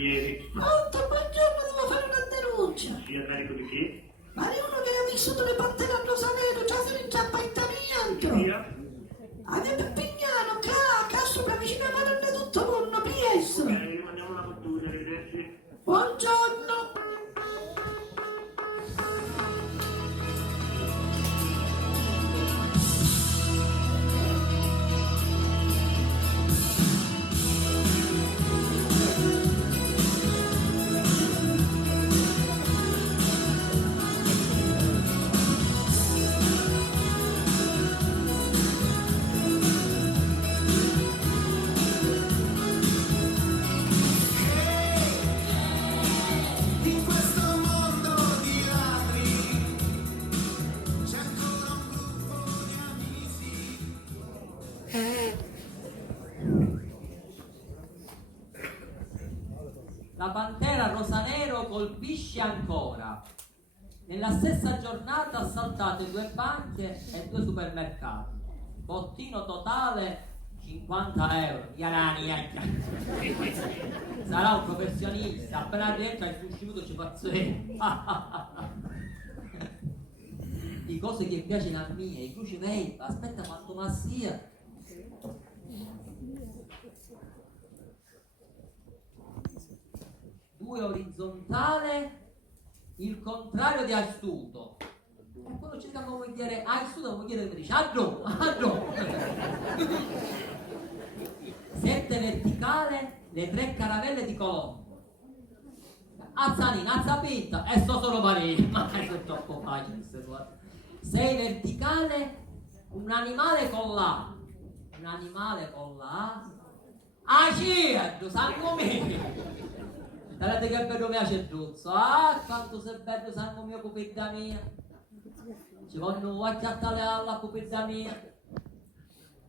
ieri. Pronto, buongiorno, devo fare una denuncia. Sì, a carico di chi? Ma è uno che ha vissuto le pantere a Rosanero, già se ne già appartamento. Via? A De Peppignano, che a sopra vicino a Madonna tutto mondo, PS. Ok, rimandiamo una fattura, arrivederci. Buongiorno. In questo mondo di ladri c'è ancora un gruppo di amici. La pantera rosanero colpisce ancora. Nella stessa giornata ha assaltato 2 banche e 2 supermercati. Bottino totale 50 euro. Sarà un professionista. Appena rientra il susciuto ci fa di cose che piacciono a me, i crucivei, aspetta quanto ma sia. Due orizzontale, il contrario di astuto. E quello cerca come dire astuto, come dire che dice addo. 7 verticale, le 3 caravelle di Colombo. Azzanina, azzapinta, e sto solo parere, ma sono troppo facile queste cose. 6 verticale, un animale con la. Un animale con la. Acirdo, sangue mio. Guardate che bello mi piace Druzzo, quanto sei bello sangue mio pupilla mia. Ci vanno a chiattare alla pupilla mia.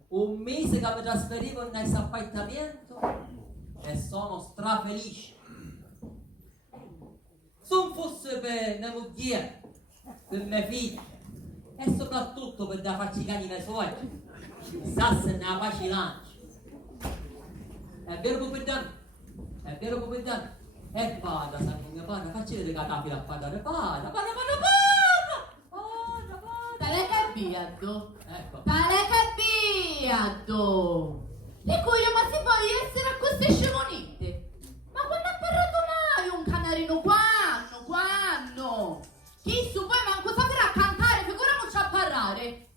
Un mese che mi trasferivo in questo appartamento e sono strafelice. Se non fosse per mia moglie, per mie figlie e soprattutto per da farci i cani nei suoi, sa se ne la pace lancia. È vero pupilla? È vero pupilla? E vada, sangue mio padre, facci vedere che la fila a parlare, vada. Tale cambiato, Ecco. tale cambiato. Dico io, ma se vuoi essere a queste scemonite? Ma quando ha parlato mai un canarino? Quando? Chi su voi manco saprà cantare, figuriamoci a parlare.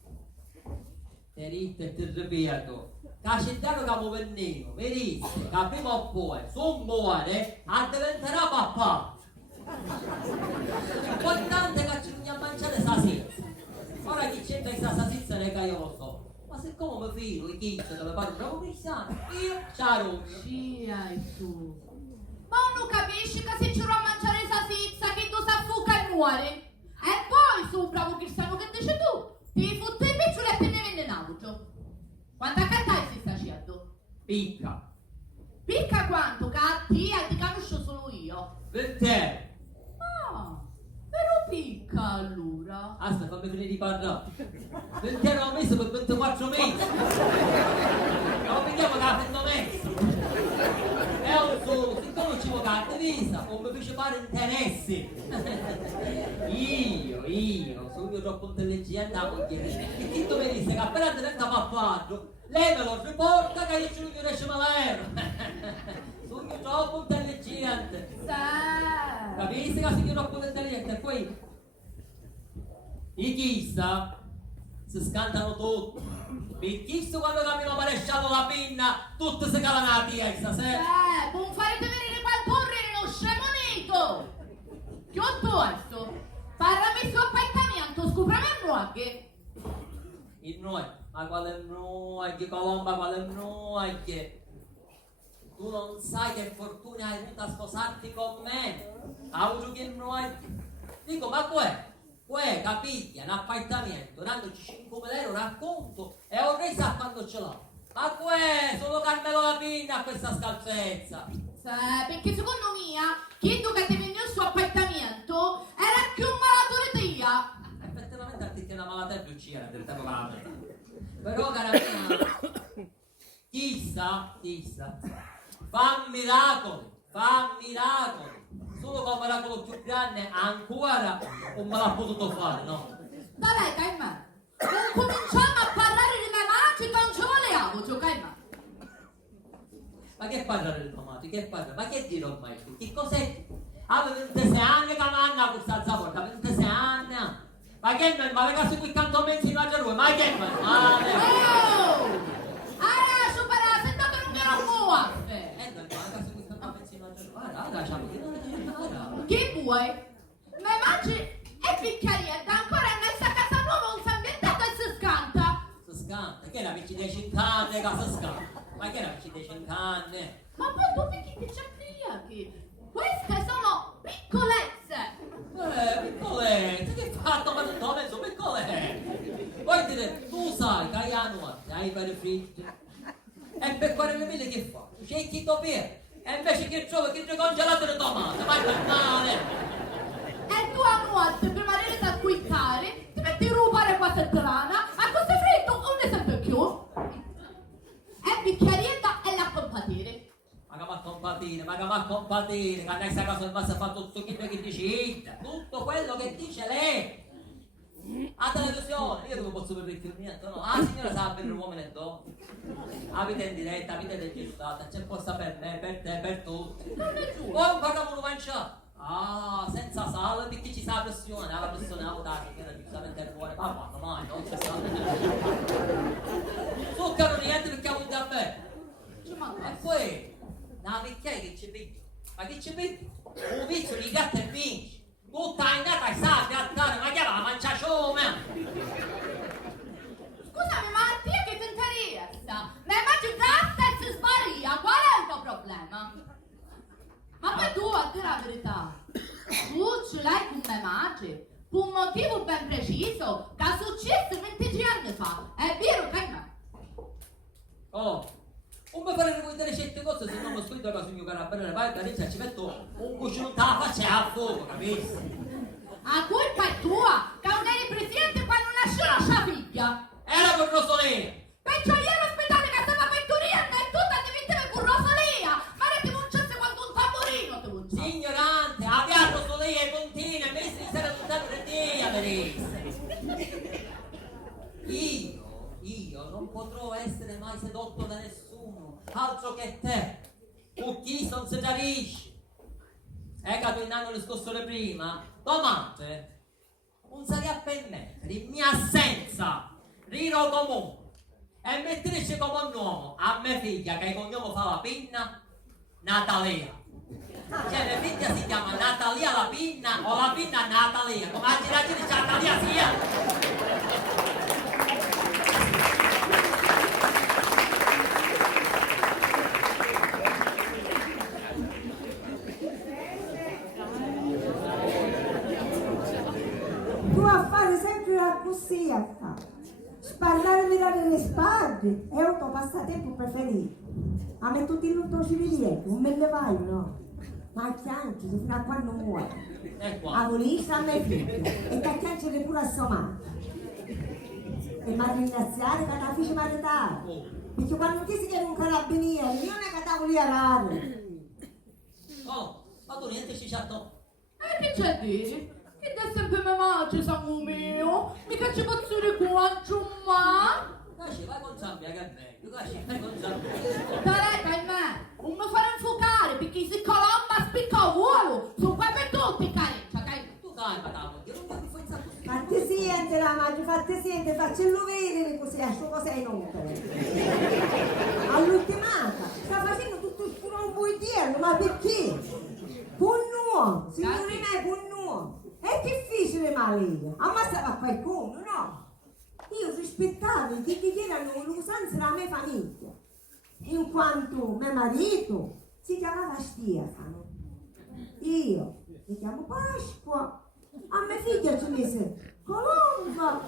E ritte e ti ripeto, che città che avevo venito, mi disse che prima o poi, se muore, diventerà papà. Importante che ci veniamo a mangiare sasizia. Ora chi c'entra in sasizia che io lo so. Ma siccome mi fido, i kids che mi fanno bravo cristiano, io ciao. Sì, hai tu. Ma non capisci che se ci va a mangiare sasizia, che tu sa fuca e muore? E poi su un bravo cristiano che dice tu, ti fotte i piccioli e penne avvelenato, Gio. Quanto a cantare si sta facendo? Picca. Picca quanto? Cattia, ti conosco solo io. Per te. Ah, però picca allora. Aspetta, fammi finire di parlare. Per te l'ho messo per 24 mesi. Non vediamo che la prendo messo. E un solo, siccome non ci vuole la divisa, non mi fece fare interessi. Io, sono io troppo intelligente a moglie. E chi tu mi disse che appena diventa pappaggio, lei me lo riporta che io ci non riesce a l'aereo. Sono io troppo intelligente. Sa. Capisci che sono io troppo intelligente? E poi i chissà si scantano tutti. Il chissà quando cammino paresciato la pinna, tutti si calano la via stasera. Non farete venire qua a correre lo scemonito. Che ho tosto? Parlami su appartamento, scopriamo il nuovo. Il noi, ma quale noi, che colomba, quale noi, che tu non sai che fortuna hai avuto a sposarti con me. Ha avuto che noi. Dico, ma qua capiglia un appartamento, dandoci 5.000 euro racconto e vorrei sa quando ce l'ho. Ma qua solo Carmelo la pinna a questa scalzezza. Perché secondo me, chi tu che ti venne il suo appartamento era più malato di te. Effettivamente a te che una malattia più c'era del tempo malato. Però cara mia, chissà, fa miracoli. fa miracoli. Solo con un miracolo più grande ancora non me l'ha potuto fare, no? Dai, Caimè. Non cominciamo a parlare di me maci, non ci volevo, Caimè. Ma che parlare di mamma? Che parla? Ma che dire ormai? Che cos'è? Ah, 26 anni che manna questa zavorta, 26 anni. Ma che non? Ma ragazzi qui canto mezzo in altre due, ma che non? Ma Oh! Ah, supera, se no che non mi ero non, ma ragazzi qui canto mezzo in altre due. Ah, lasciamo che non. Che vuoi? Me mangi e picchiarietta, ancora nella casa nuova non si è ambientato e si scanta. Si scanta, che era vicino dei 5 anni che si scanta? Ma che era vicino dei 5 anni? Ma poi tu picchi di ciacriachi. Queste sono piccolezze. Piccolette, che fatto ma non ho messo piccolette. Poi dite, tu sai che hai a notte, hai per fritte. E per 40.000 che fa? C'è chi to per. E invece che trovo che ti congelato le tomate, ma è male. E tu a notte, prima di iniziare a quittare, ti metti a rubare qua settimana, a questo freddo non ne serve più. E picchiarietta e la compatire. Ma che ma compatire, che lei sta casa basta fa tutto quello che dice, tutto quello che dice lei. A televisione, io come posso permettere niente, no? Ah, signora sa per uomini e donne. Avete in diretta, avete registrata, c'è posta per me, per te, per tutti. Non è giusto. Oh, pagamo un manciato. Ah, senza sale, perché ci sa la pressione, la pressione auta, che era giustamente buona, ma quando mai, non c'è stato. Zucchero niente perché ha avuto a me. Ci manca. E poi, la vecchiaia che ci vedi? Ma che ci vedi? Un vizio di gatto e vinci. Tutta in nata e sa grattare, ma che va a mangiare ciome? Scusami, ma a te che ti interessa? Me mangi gatta e si sparia, qual è il tuo problema? Ma poi tu, a dire la verità, tu ce l'hai con me mangi, per un motivo ben preciso, che è successo 20 anni fa, è vero che no? Oh, non mi farete vedere certe cose se non mi ascolto che sogno carabiniere, vai a Carizia ci metto un cuscino da faccia a fuoco, capisci? La colpa è tua, che non eri presente quando nasce la sua figlia. Era per Rosolina! Perciò io all'ospedale che stava pettoriando e tutta ti metteva con Rosalia, ma non ti muncesse quando un tamburino ti muncesse. Ignorante, abbiamo Rosolina e Pontina, mesi di sera tutta per te, Carizia! Io non potrò essere mai sedotto da nessuno, altro che te. Tu chi non si capisce? Ecco il nano discorso prima, domande, non sarei a permettere in mia assenza, riro comune, e metterci come un uomo a mia figlia che il cognome fa la pinna, Natalia. Cioè mia figlia si chiama Natalia la pinna o la pinna Natalia, come la gente dice Natalia sia. Tu a fare sempre la così, sparare mirare le spalle è un tuo passatempo preferito. A me tutti i tuoi civilieti, non me ne vai, no? Ma acchianci fino a quando muore. A volista a me figlia e ti acchiancere pure a sua madre. E mi ringraziare che la fece maritare. Perché quando ti si chiede un carabiniere, io non è che ti volevo arare. Oh, ma tu niente ci chatto? E che c'è a dire? Che da sempre me mangi, sangue mio? Mica ci posso dire qua, ma? Casci, vai con Zambia che è meglio, Casci, vai con Zambia. Dai, per me, non mi fare infuocare, perché se colomba spicca volo, sono qua per tutti, careccia, dai. Tu calma, Tamo, io non mi fai sapere. Fatti sente la maggio, fatti sente, faccello vedere così, a sto cosa è inoltre. All'ultimata, sta facendo tutto il scuro un buidiello, ma perché? Punnuo, signorina è punnuo. È difficile Maria, ammazzava qualcuno, no? Io rispettavo che erano l'usanza della mia famiglia, in quanto mio marito si chiamava Stefano, io mi chiamo Pasqua, a mia figlia ci mise Colomba,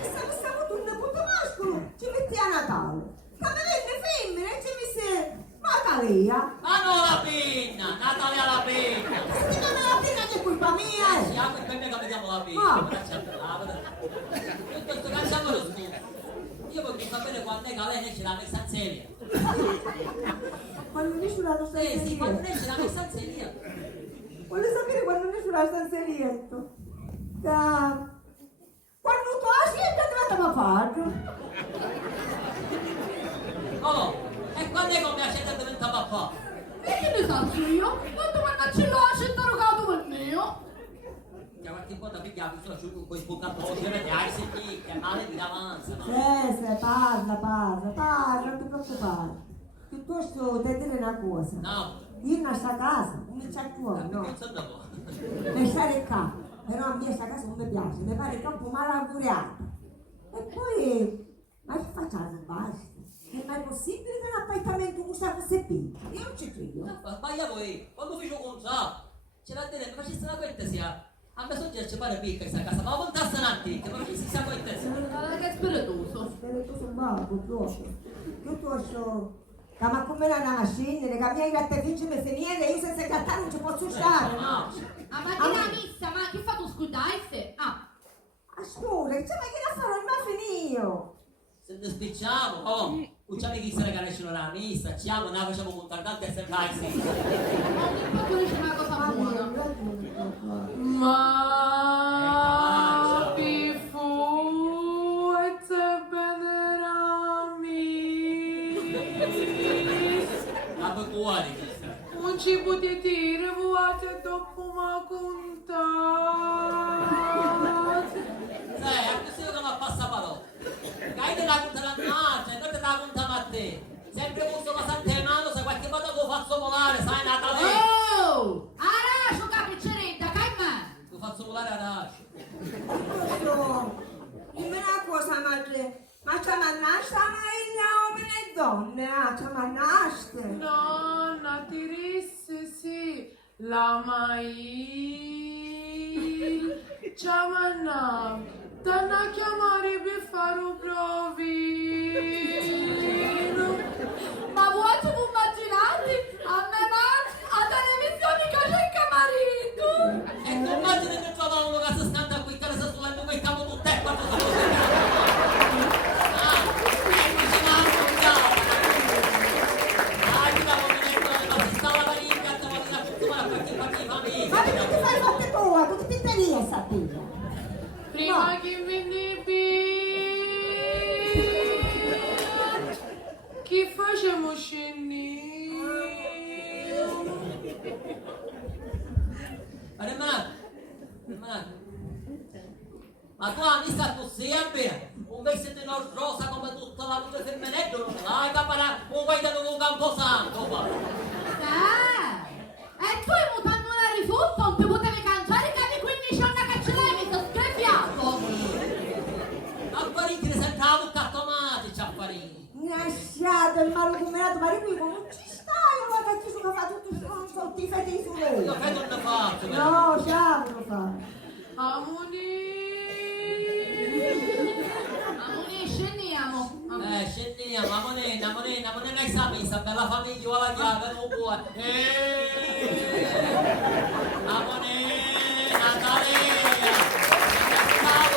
stavo tu un nepote mascolo, ci metti a Natale, che mi venne femmina e ci mise Natalia. Ma non la pinna, Natalia la pinna. Si chiama la pinna che è colpa mia, Sì, anche per me che vediamo la pinna. Io sto cacciando lo scudo. Io voglio sapere quando è che lei ce l'ha messa in serie. Quando esce la Sì, stanzerietto? quando esce la mia stanzeria. Voglio sapere quando esce la stanzerietto. Da... Quando tu hai che te la fare? Oh, e quando è che mi accende diventa papà? E che ne so io? Quando mannaggia lo ha interrogato per me? Che qualche volta picchiato su quei sbucatori, che è male di davanza. Parla, non ti preoccupare. Piuttosto ti dire una cosa. No, Io in sta casa, non c'è tuo, no. non so dopo. Per stare qua, però a me sta casa non mi piace, mi pare troppo malaugurata. E poi, ma che facciamo? Basta. È mai possibile che un appartamento usa così piccolo? Io non ci credo. Sbaglia voi, quando fece un contratto, c'era a dire, mi facesse una cortesia. A me soggetto ci pare piccola questa casa, ma la montasse un attimo, mi facesse questa cortesia. Guarda che spiritoso. Spiritoso babbo, proprio. Piuttosto, ma come una macchina, che a mia grattatrice mi finire, io senza grattare non ci posso stare, no? Ah, ma chi la missa? Ma chi fa tu scudarsi? Ah, Scusa, cioè, ma che la farò? Non mi finito. Se ne spicciamo, ucciamo chi se ne capiscono la missa, ciamo, noi facciamo contrattante e sempre ma ogni volta dice una cosa buona. Ma Pifu, e beneramis. Ma poi cuore questa. Non ci potete dire, vuoi dopo ma contate. Sai, a questo io che non passa parola. Che te la contano a noi, non te la contano a te. Sempre con la santa in mano, se qualche volta lo faccio volare, sai Natale. Oh! Aracio capicceretta, che me? Lo faccio volare a Raci. Piuttosto, dimmi una cosa, madre. Ma c'è mannasta mai uomini e donne, c'è mannaste. Nonna, ti risse sì, la mai. Ciao manna, danno a chiamare per fare un provino. Ma vuoi tu immaginarti? A me va a televisione che c'è il camarito! E tu immagini che trovano uno che si scanta qui, che si sullendo quei capo tutte e quattro sono così. Ah, immaginavo un capo. Ah, ti davo un ecco, ma si stava la ringa, stava lì a consumare a qualche parte di Ma famiglia. che ti fai fatte tua? Tu ti pensi a sapere? Prima No. che venivi, chi facciamo scendere? Ma ma tu hai visto così a me? Un vestito in rosa come tutta la luce femminile, non sai capare un guaidato con Camposanto, qua. E tu hai mutando una risulta, non ti potevi cangiare che di 15 anni che ce l'hai, mi sono screpiato! Affarini sempre la bocca automatici, affarini. Lasciate il malocumerato, ma qui non ci stai, guarda che ci sono fatto tutti i fatti su Io lei. credo non ne faccio, No, ciao, lo fa. Amoni. Amore, scendiamo! Scendiamo, a monena, che sa messa, per la famiglia, o la chiave, non può. A monena, Talea, ciao.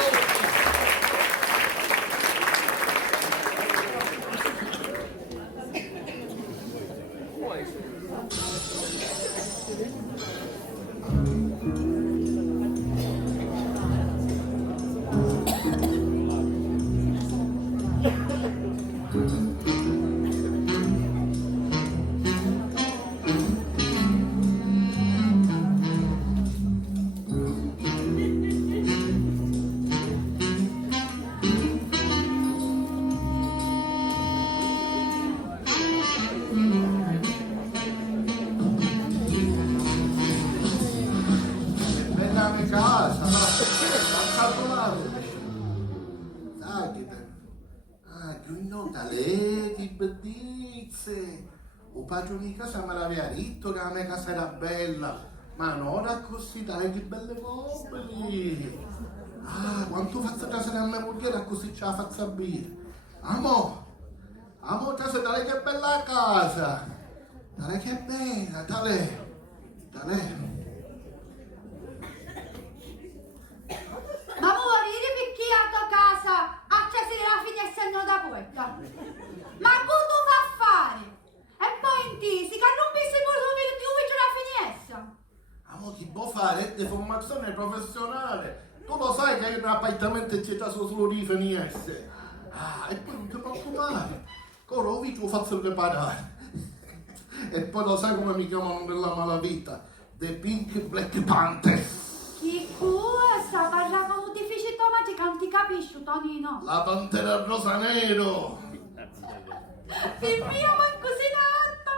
Bella mia casa, ma perché calcolato? Sai che che nota lei, che bellezze. O padre di casa me l'aveva detto che la mia casa era bella, ma non era così, dai, che belle mobili. Ah, quanto faccio casa a mia moglie, così ce la faccio bere. Amo, casa, dai che bella casa. Dai che bella, dai. Ma morire perché a tua casa accesi la finestra da porta? Ma cosa tu fa a fare? di formazione professionale. Tu lo sai che hai un appartamento e c'è già solo di FNS. Ah, e poi non ti preoccupare. Ora vi lo faccio preparare. E poi lo sai come mi chiamano nella malavita? The Pink Black Panther. Che cosa? Parla come difficile magica, non ti capisci, Tonino. La Pantera Rosa Nero. Il mio manco si natta.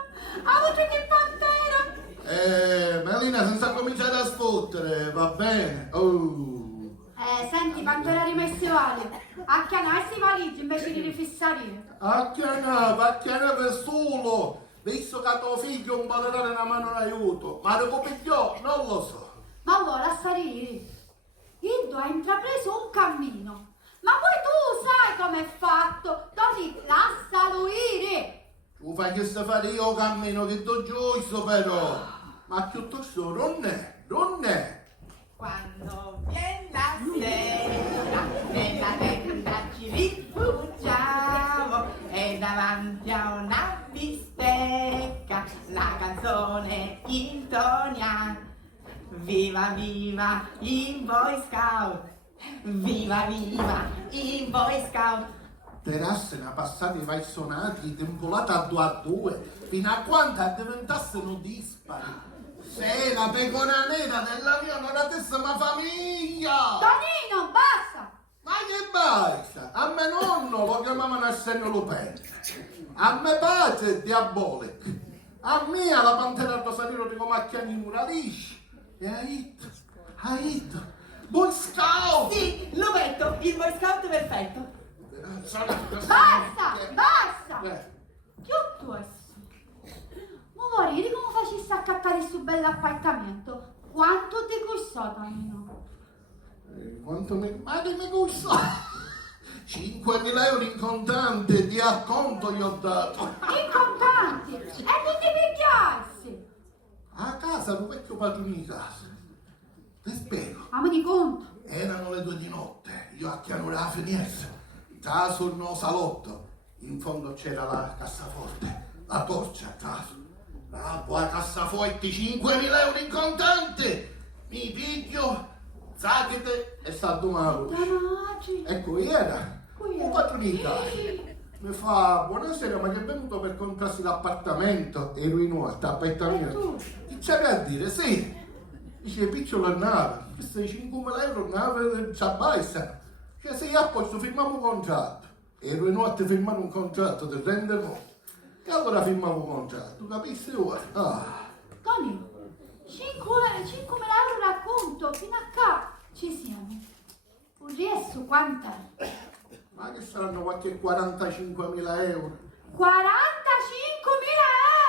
Ha avuto che pantera. Melina, senza cominciare a sfottere, va bene? Oh. Senti, pantera rimessuale. A chianarsi i valigi invece di rifissare. Acchianava per solo. Visto che tuo figlio un po' dare una mano in aiuto. Ma lo copigliò, non lo so. Ma vuole stare lì. Indo ha intrapreso un cammino. Ma poi tu sai com'è fatto. Tony, lascialo ire. Tu fai che sta fare io cammino che do gioiso però. Ma piuttosto non è. Quando viene la sera, nella tenda ci rifugiamo e davanti a una bistecca la canzone intoniamo. Viva viva i Boy Scout, viva viva i Boy Scout. Terassero passati vai sonati, tempoliata a 2 a 2, fino a quando diventassero dispari. Sei la pecora nera della mia onoratissima famiglia! Tonino, basta. Ma che basta? A me nonno lo chiamavano Arsenio Lupin. A me pace diabolico. A mia la Pantera Rosa Nero di Comacchiani Muralisci. E a hit, Boy Scout! Sì, lo metto, il Boy Scout perfetto. Basta. Che tu è? Ma vorrei come facessi a accattare questo bell'appartamento. Quanto ti costò, Tonino? Quanto mi... Ma che mi costa? 5.000 euro in contante di acconto gli ho dato. In contanti. E non ti pigliarsi. A casa, un vecchio padrone di casa. Ti spiego. Ma mi di conto. Erano le 2 di notte, io a chiamare la finestra, già sul no salotto, in fondo c'era la cassaforte, la torcia, caso. La buona cassaforte, 5.000 euro in contante, mi piglio, sacchete e salto una luce. Danaggi. Ecco, era un padrone di casa. Mi fa, buonasera, ma che è venuto per comprarsi l'appartamento? Ero in orta, appartamento. Che c'aveva a dire? Sì. Dice, piccolo è nave, questi 5.000 euro nave ci abbaissa. Cioè, se io a posto firmiamo un contratto. Ero in orta a firmare un contratto del rendeconto. E allora firmavo un contratto, tu capisci ora? Ah. Tonino, 5.000 euro racconto, fino a qua ci siamo. Un resto quanto è? Ma che saranno qualche 45.000 euro? 45.000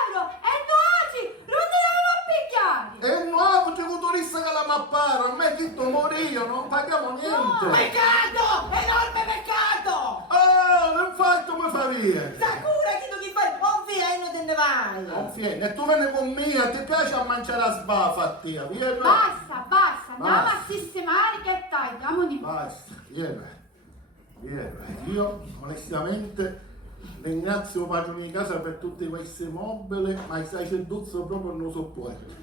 euro! E noi non ti devono picchiare! E nuovo c'è un turista che la mapparo, a me tutto morio, non paghiamo niente! Peccato! Enorme peccato! Non fai come fa via! Sakura, chi tu chi fai? Ovvia e non te ne vai! Non vieni, e tu vieni con me, ti piace a mangiare la sbaffa, tia, vieni! Basta, andiamo a sistemare che dai, andiamo di Basta, vieni. Io onestamente ringrazio padrone di casa per tutti questi mobili, ma il sacerdozio proprio non lo sopporto.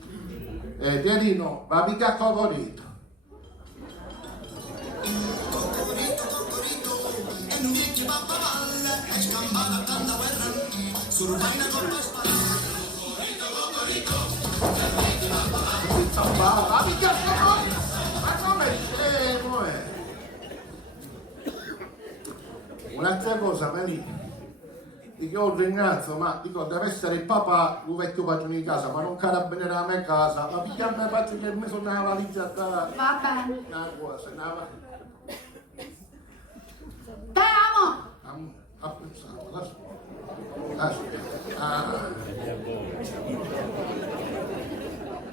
Pierino, va a picchiare Cocorito. Va a picchiare Cocorito! Ma come scemo è? Un'altra cosa, Melina, dico io ringrazio, ma dico deve essere il papà, un vecchio padrone di casa, ma non carabiniere a me casa, ma picchiarmi faccio che mi sono una valigia da... Va bene. Una cosa, una valigia. Te amo! A pensare, lascia.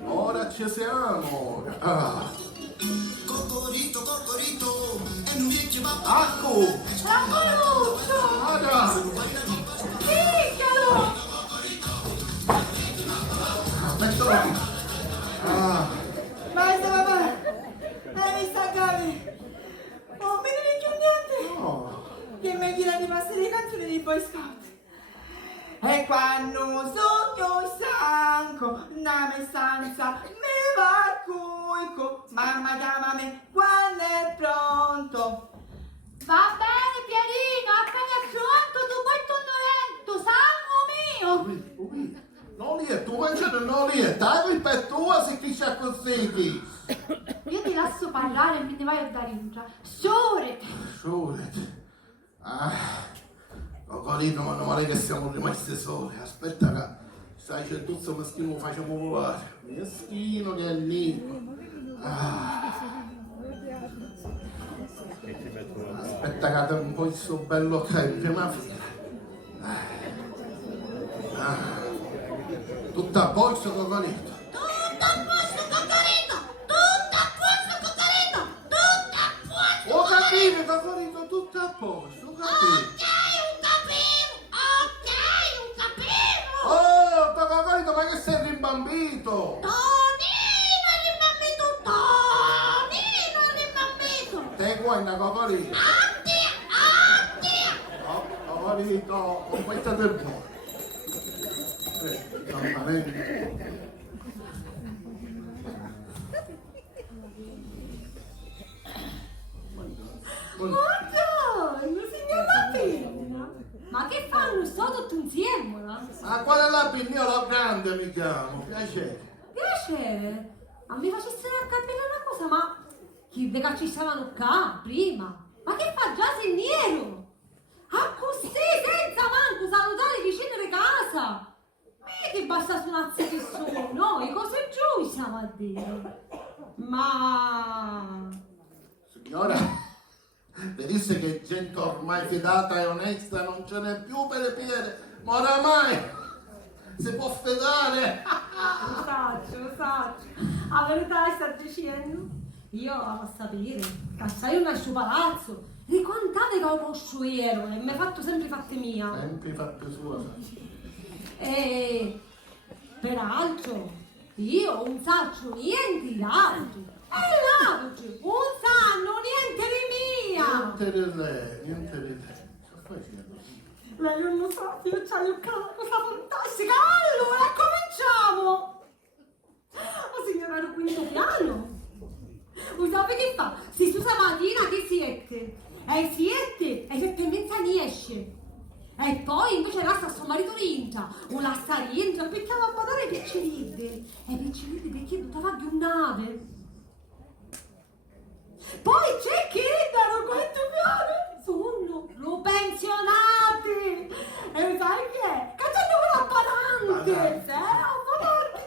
Ora ci siamo. Cocorito, è un vecchio papà. Acco! Ramoluccio! Picchialo! Aspetta. Basta papà! Mi staccavi! Oh, mi devi chiudere! No. Che mi chiede di passare le canzoni dei Boy Scout! E quando sogno stanco, name stanza, me va cuico, mamma chiamami quando è pronto. Va bene, Pierino, appena è pronto, tu poi torno lento, sangue mio. Ui, non è tu, non è, dai per tua se chi c'è così. Io ti lascio parlare e me ne vai a dare intra. Sciore! Sole. Cocolino, ma non male che siamo rimasti soli. Aspetta che sai c'è tutto meschino lo facciamo volare. Meschino che è lì. Aspetta che un po' il suo bello tempo, ma tutto a posto, Cocolino. Tutto a posto, Cocorino! Tutto a posto, Cocorino! Tutto a posto! Ho capito, Cocolino, tutto a posto, ho capito. Ok, un capello! Oh, Cocolino, ma che sei rimbambito? Tonino rimbambito! Te guarda, Cocolino. Antia! Oh, Cocolino, con questa del buono. Campanelli. Buongiorno, signor Lapina. Ma che fanno? Sto tutto insieme, no? Ma qual è la pignola grande mi chiamo? Piacere. Piacere. A me facessero a capire una cosa, ma chi de che ci stavano qua prima? Ma che fa già se nero? Ah, così, senza manco salutare vicino di casa. Che basta suonarsi che sono, noi cose giù siamo a dire. Ma... Signora, le disse che gente ormai fidata e onesta non ce n'è più per le piede, ma oramai si può fidare. Lo saccio. La verità sta dicendo. Io a sapere, che io nel suo palazzo, di quant'anni che lo conosco io e mi ha fatto sempre fatte mia. Sempre fatte sua. E peraltro io non saccio niente di altro. E l'altro non sanno niente di mia. Niente di lei, niente di lei. Che fai facendo? Lei non lo sa, io c'ho una cosa fantastica. Allora cominciamo. Oh signora, ero quinto piano. Voi sapete che fa? Si su stamattina che siete? E siete? E sette e mezza ne esce. E poi invece lascia suo marito rientra, o la sta rientra, perché va a badare i picciolini. E i picciolini perché non fa più nave. Poi c'è chi danno quanto piano? Sono pensionati. E sai che è? Che c'hanno una parante. Che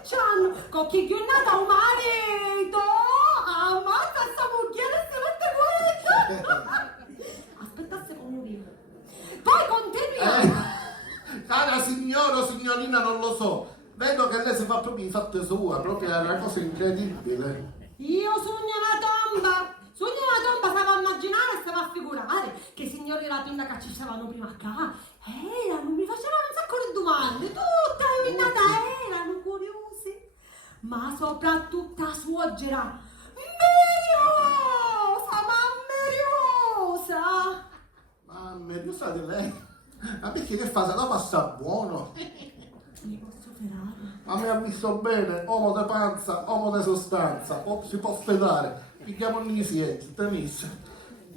c'hanno? Con chi è nata un marito. Ammazza sta mucchiere e se mette questo. Aspetta secondo me. Poi continuiamo. Cara signora o signorina, non lo so. Vedo che lei si fa proprio in fatte sua, proprio è una cosa incredibile. Io sogno una tomba, stavo a immaginare, stavo a figurare che i signori della pinna che ci stavano prima qua mi facevano un sacco di domande, tutte illuminate, erano curiosi, ma soprattutto la suocera, meriosa! Mamma mia, sa di lei? Ma perché che fa? Se no passa buono. Mi posso ferare? Ma mi ha visto bene, uomo di panza, uomo di sostanza, si può fedare. Pigliamo ogni siete, tenis.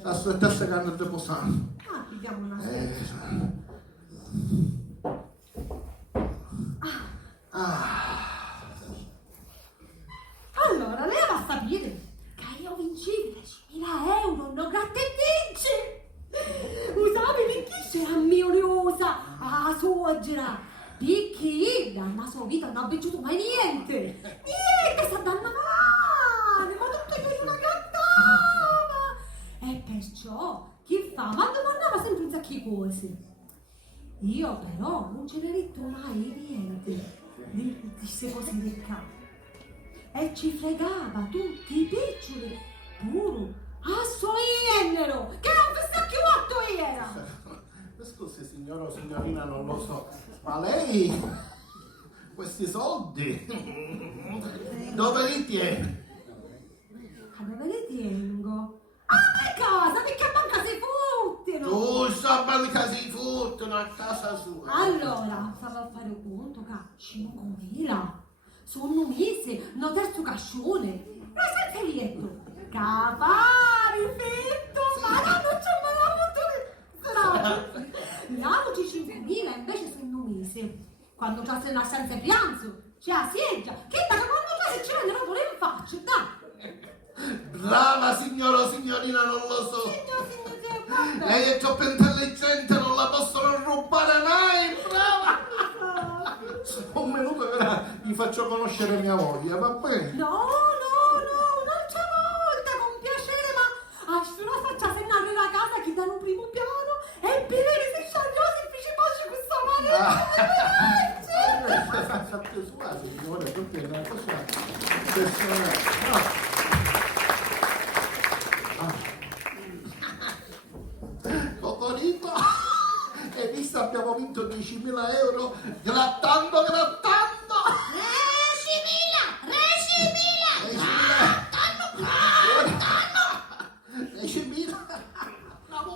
Aspettasse che hanno riposato. Ah, pigliamo una sera. Allora, lei va a sapere che io vinci 10.000 euro, non gratta e vinci! Usavi perché c'era miosa a suocera? Perché nella sua vita non ha bevuto mai niente! Niente, sta dando male, ma tutto che una grattava! E perciò, chi fa? Ma domandava sempre un sacco di cose. Io però non ce ne ho detto mai niente di queste cose del capo. E ci fregava tutti i piccioli, puro, a suo iennero, che non vi sa che quanto era! Scusi signora o signorina, non lo so, ma lei questi soldi dove li tiene? Ma dove li tengo? Ah, a casa, perché a banca si fottono! Tu sta banca si fottono a casa sua. Allora, stavo a fare conto che 5.000 sono un mese, non terzo cascione. Ma senza lieto. Cavari, fetto, ma non c'è L'anno 5.000 invece sono un mese. Quando c'è una senza pranzo, c'è la seggia. Che da quando c'è se ci vengono pure in faccia, dai. Brava signora o signorina, non lo so. Vabbè. Lei è troppo intelligente, non la possono rubare mai, brava. Un minuto che vi faccio conoscere mia moglie, va bene? No, non c'è molta, con piacere, ma a solo faccia se ne arriva a casa chi danno un primo piano e bere si sciagliosi e ci faccio questa mano. Fate sua, signore, perché è una cosa personale. No. Cocorito, hai visto abbiamo vinto 10.000 euro grattando. 10.000!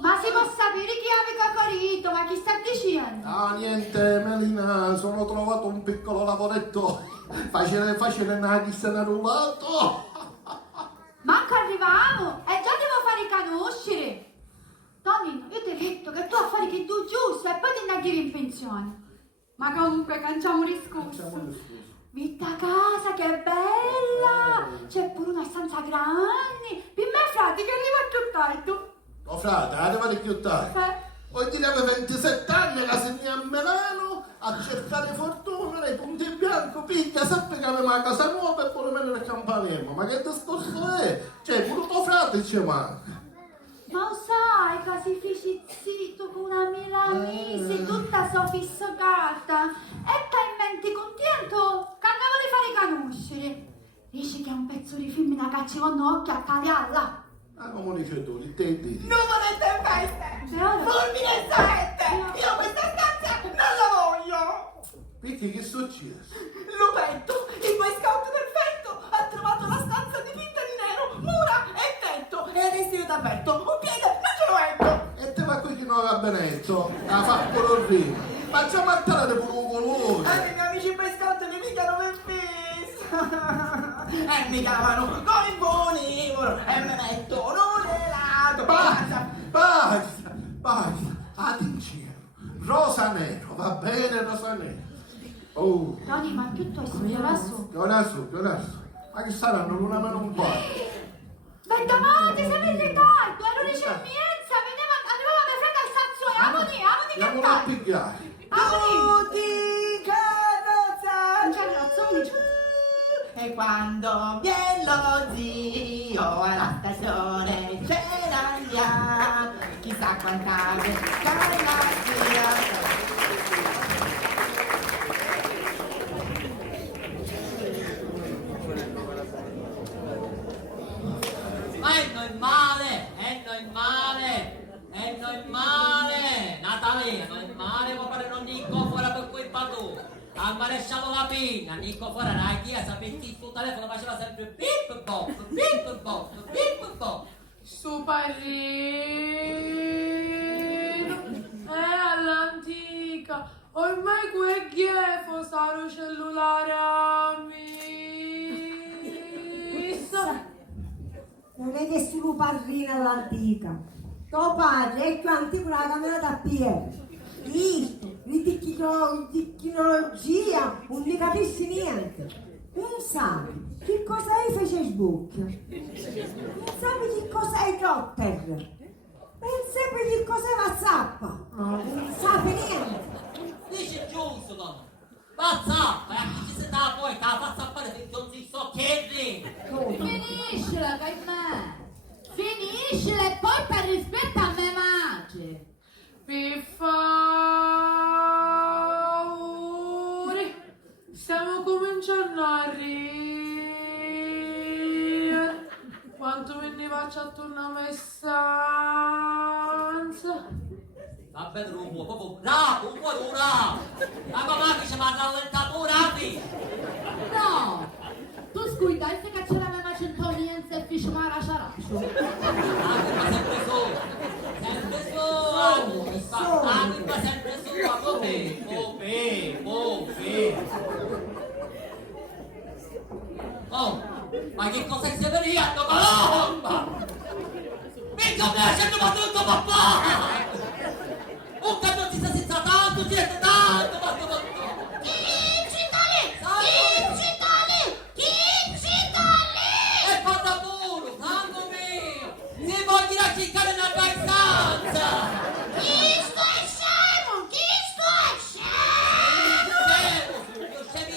Ma si può sapere chi aveva Cocorito? Ma chi sta dicendo? Ah, niente, Melina, sono trovato un piccolo lavoretto facile nella chissà rubato. Manco arrivavo e già devo fare conoscere. Tonino, io ti ho detto che tu affari che tu giusto e poi ti andare in pensione. Ma comunque canciamo un discorso. Vita casa, che bella! C'è pure una stanza grande. Per me frati che arriva più tardi. Oh frate, arriva più tardi. Vuol dire che 27 anni che sei a Milano a cercare fortuna nei punti bianco, picchia, sappi che aveva una casa nuova e poi meno il campanello. Ma che discorso è? Cioè, pure tuo frate ci manca. Ma sai che si fece zitto con una milanese tutta sofisticata e talmente contento che andavo a fare conoscere. Dice che è un pezzo di film da caccia con occhi a cagliarla. Ah, come dice tu, di te di. Numero e feste! Fulmine e saette! Io questa stanza non la voglio! Picchi, che succede? Lupetto, il boy scout perfetto, ha trovato la stanza dipinta di nero, mura e tetto, e adesso io t'avverto, un piede non ce lo metto! E te va qui che non va benetto, la fa colorino. Facciamo a te pure un colore. I miei amici boy scout mi picchiano per fisso! E mi chiamano come bonivoro e mi mettono gelato! Basta! Attenzione. Rosa nero, va bene rosa nero. Oh, Tony, ma piuttosto io lassù. che ora su. Ma che saranno l'una meno un po'? Bendomati, siamo in ritardo, è l'11:30, arrivava mia fratello al stazione, amoni Andiamo a cantare. pigliare. Tutti carrozzati! Carrozza, undici. E quando viene lo zio alla stazione ce l'andiamo, chissà quanta carrozzeria. Ma è normale, Natalina, normale, può fare non Nico fuori per quel patù. Al maresciallo Lapina, Nico fuori alla chiesa, perché il suo telefono faceva sempre pip pop. Su parrino è all'antica, ormai quel ghefo sarò cellulare a missa. Non è che solo parrina all'antica. Tuo padre è più antico della camera da piede. Visto, di tecnologia, non ne capisci niente. Non sai che cosa è Facebook. Non sai che cosa è Twitter. Non sai che cosa è WhatsApp. Non sai niente. Dice giusto, donna. WhatsApp, ci si dà poi, che la WhatsAppare se non si so che Finiscila, Caimè! Finiscila e poi per rispetto a me mangi! Per favore, stiamo cominciando a ridere. Quanto me ne faccio a tornare a stanza? Vabbè, non può, proprio bravo, un po' bravo. La mamma dice, ma rallentatura, No! Tu scuidai se che c'era la mia centolienza e fiscio mara ciaraccio! sempre so. Ma che cosa stai venendo, Colomba? Mica me c'è tutto papà! Un che non si sta senza tanto, si è tanto, ma e fatta pure, sangue mio! Si vogliono cercare una paesanza!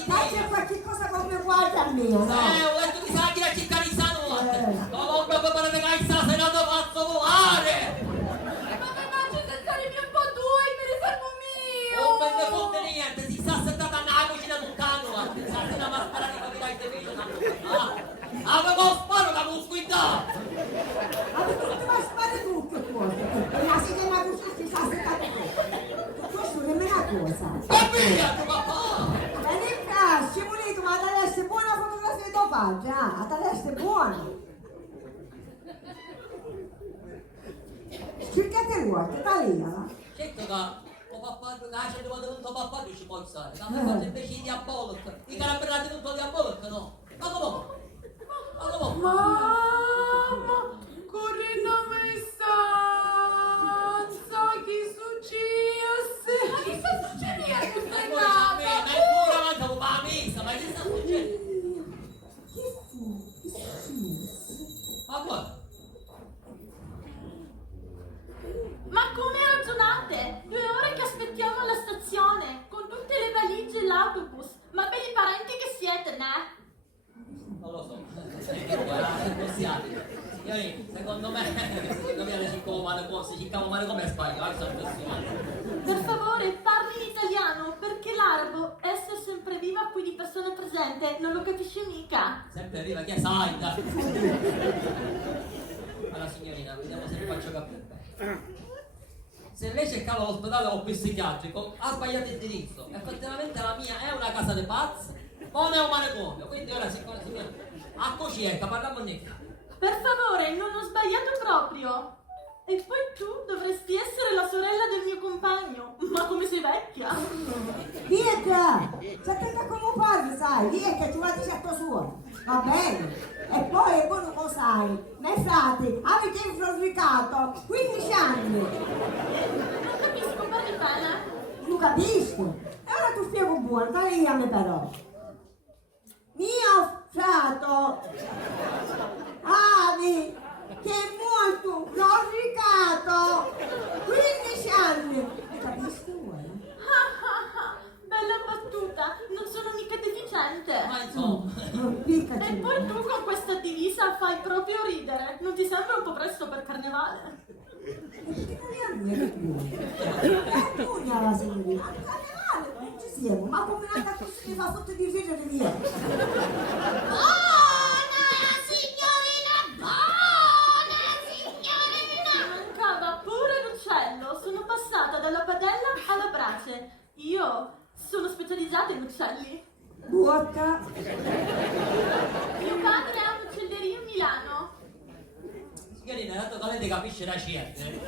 Ma c'è qualche cosa come guarda a me, no? Ho detto che sai che la città di stanotte! Colomba per fare che sta se non lo faccio volare! Ma mi faccio sentirmi un po' tu e me ne fermo mio! Non me ne fotte niente, si sta settata nella cucina lontano, si sta una maschera di capire il televiso, avevo sparo la musquità! Ma perché non ti vai a fare tu che cosa? E la sistema così si sta seccando tu. Questo non è una cosa. E via, tuo papà! E nel caso, ci volete, ma ad essere buona fotografia di pagina, ad essere buona. Cercate vuote, tagliala. Certo che tuo papà, nasce dove tuo papà ci può stare, che mi faccio invece di diabolic, i carabinieri di tutto diabolic, no? Ma come? Ma come? Mamma, correndo in stanza, che succede? Ma che sta succedendo? Ma pure avanti con la messa, ma che sta succedendo? Che fu? Che successo? Ma guarda! Ma come ragionate? 2 ore che aspettiamo alla stazione, con tutte le valigie e l'autobus. Ma belli parenti che siete, ne? Non lo so, signori, secondo me le ciccavo male come, si ciccavo male come sbaglio, Per favore, parli in italiano, perché l'arabo, essere sempre viva qui di persona presente, non lo capisce mica. sempre arriva chi è Saida. Allora signorina, vediamo se vi faccio capire. Se lei cercava l'ospedale o psichiatrico, ha sbagliato il indirizzo. Effettivamente la mia è una casa di pazzi, ma non è un manicomio. Quindi ora signora, a coscienza, parliamo di che. Per favore, non ho sbagliato proprio. E poi tu dovresti essere la sorella del mio compagno. Ma come sei vecchia? Dica! C'è attenta come parli, sai? Dica, ci va di certo suo. Va bene? E poi, voi non lo sai, miei frati, avete infloricato 15 anni. Non capisco, parli bene? Non capisco. E ora tu spiego buono, tagliami però. Mio frato, Avi, che è molto floricato 15 anni. Capisco, vuoi? Bella battuta, non sono mica deficiente. Ma insomma, Piccaci. E poi tu con questa divisa fai proprio ridere. Non ti sembra un po' presto per carnevale? Perché non è a me che tu? Pugna la signorina. A carnevale non ci siamo, ma come un'altra cosa mi fa sotto di ridere via. Mancava pure l'uccello. Sono passata dalla padella alla brace. Io sono specializzata in uccelli. Buotta. Mio padre ha un'uccelleria in Milano. signorina, dato che lei ti capisce la gente,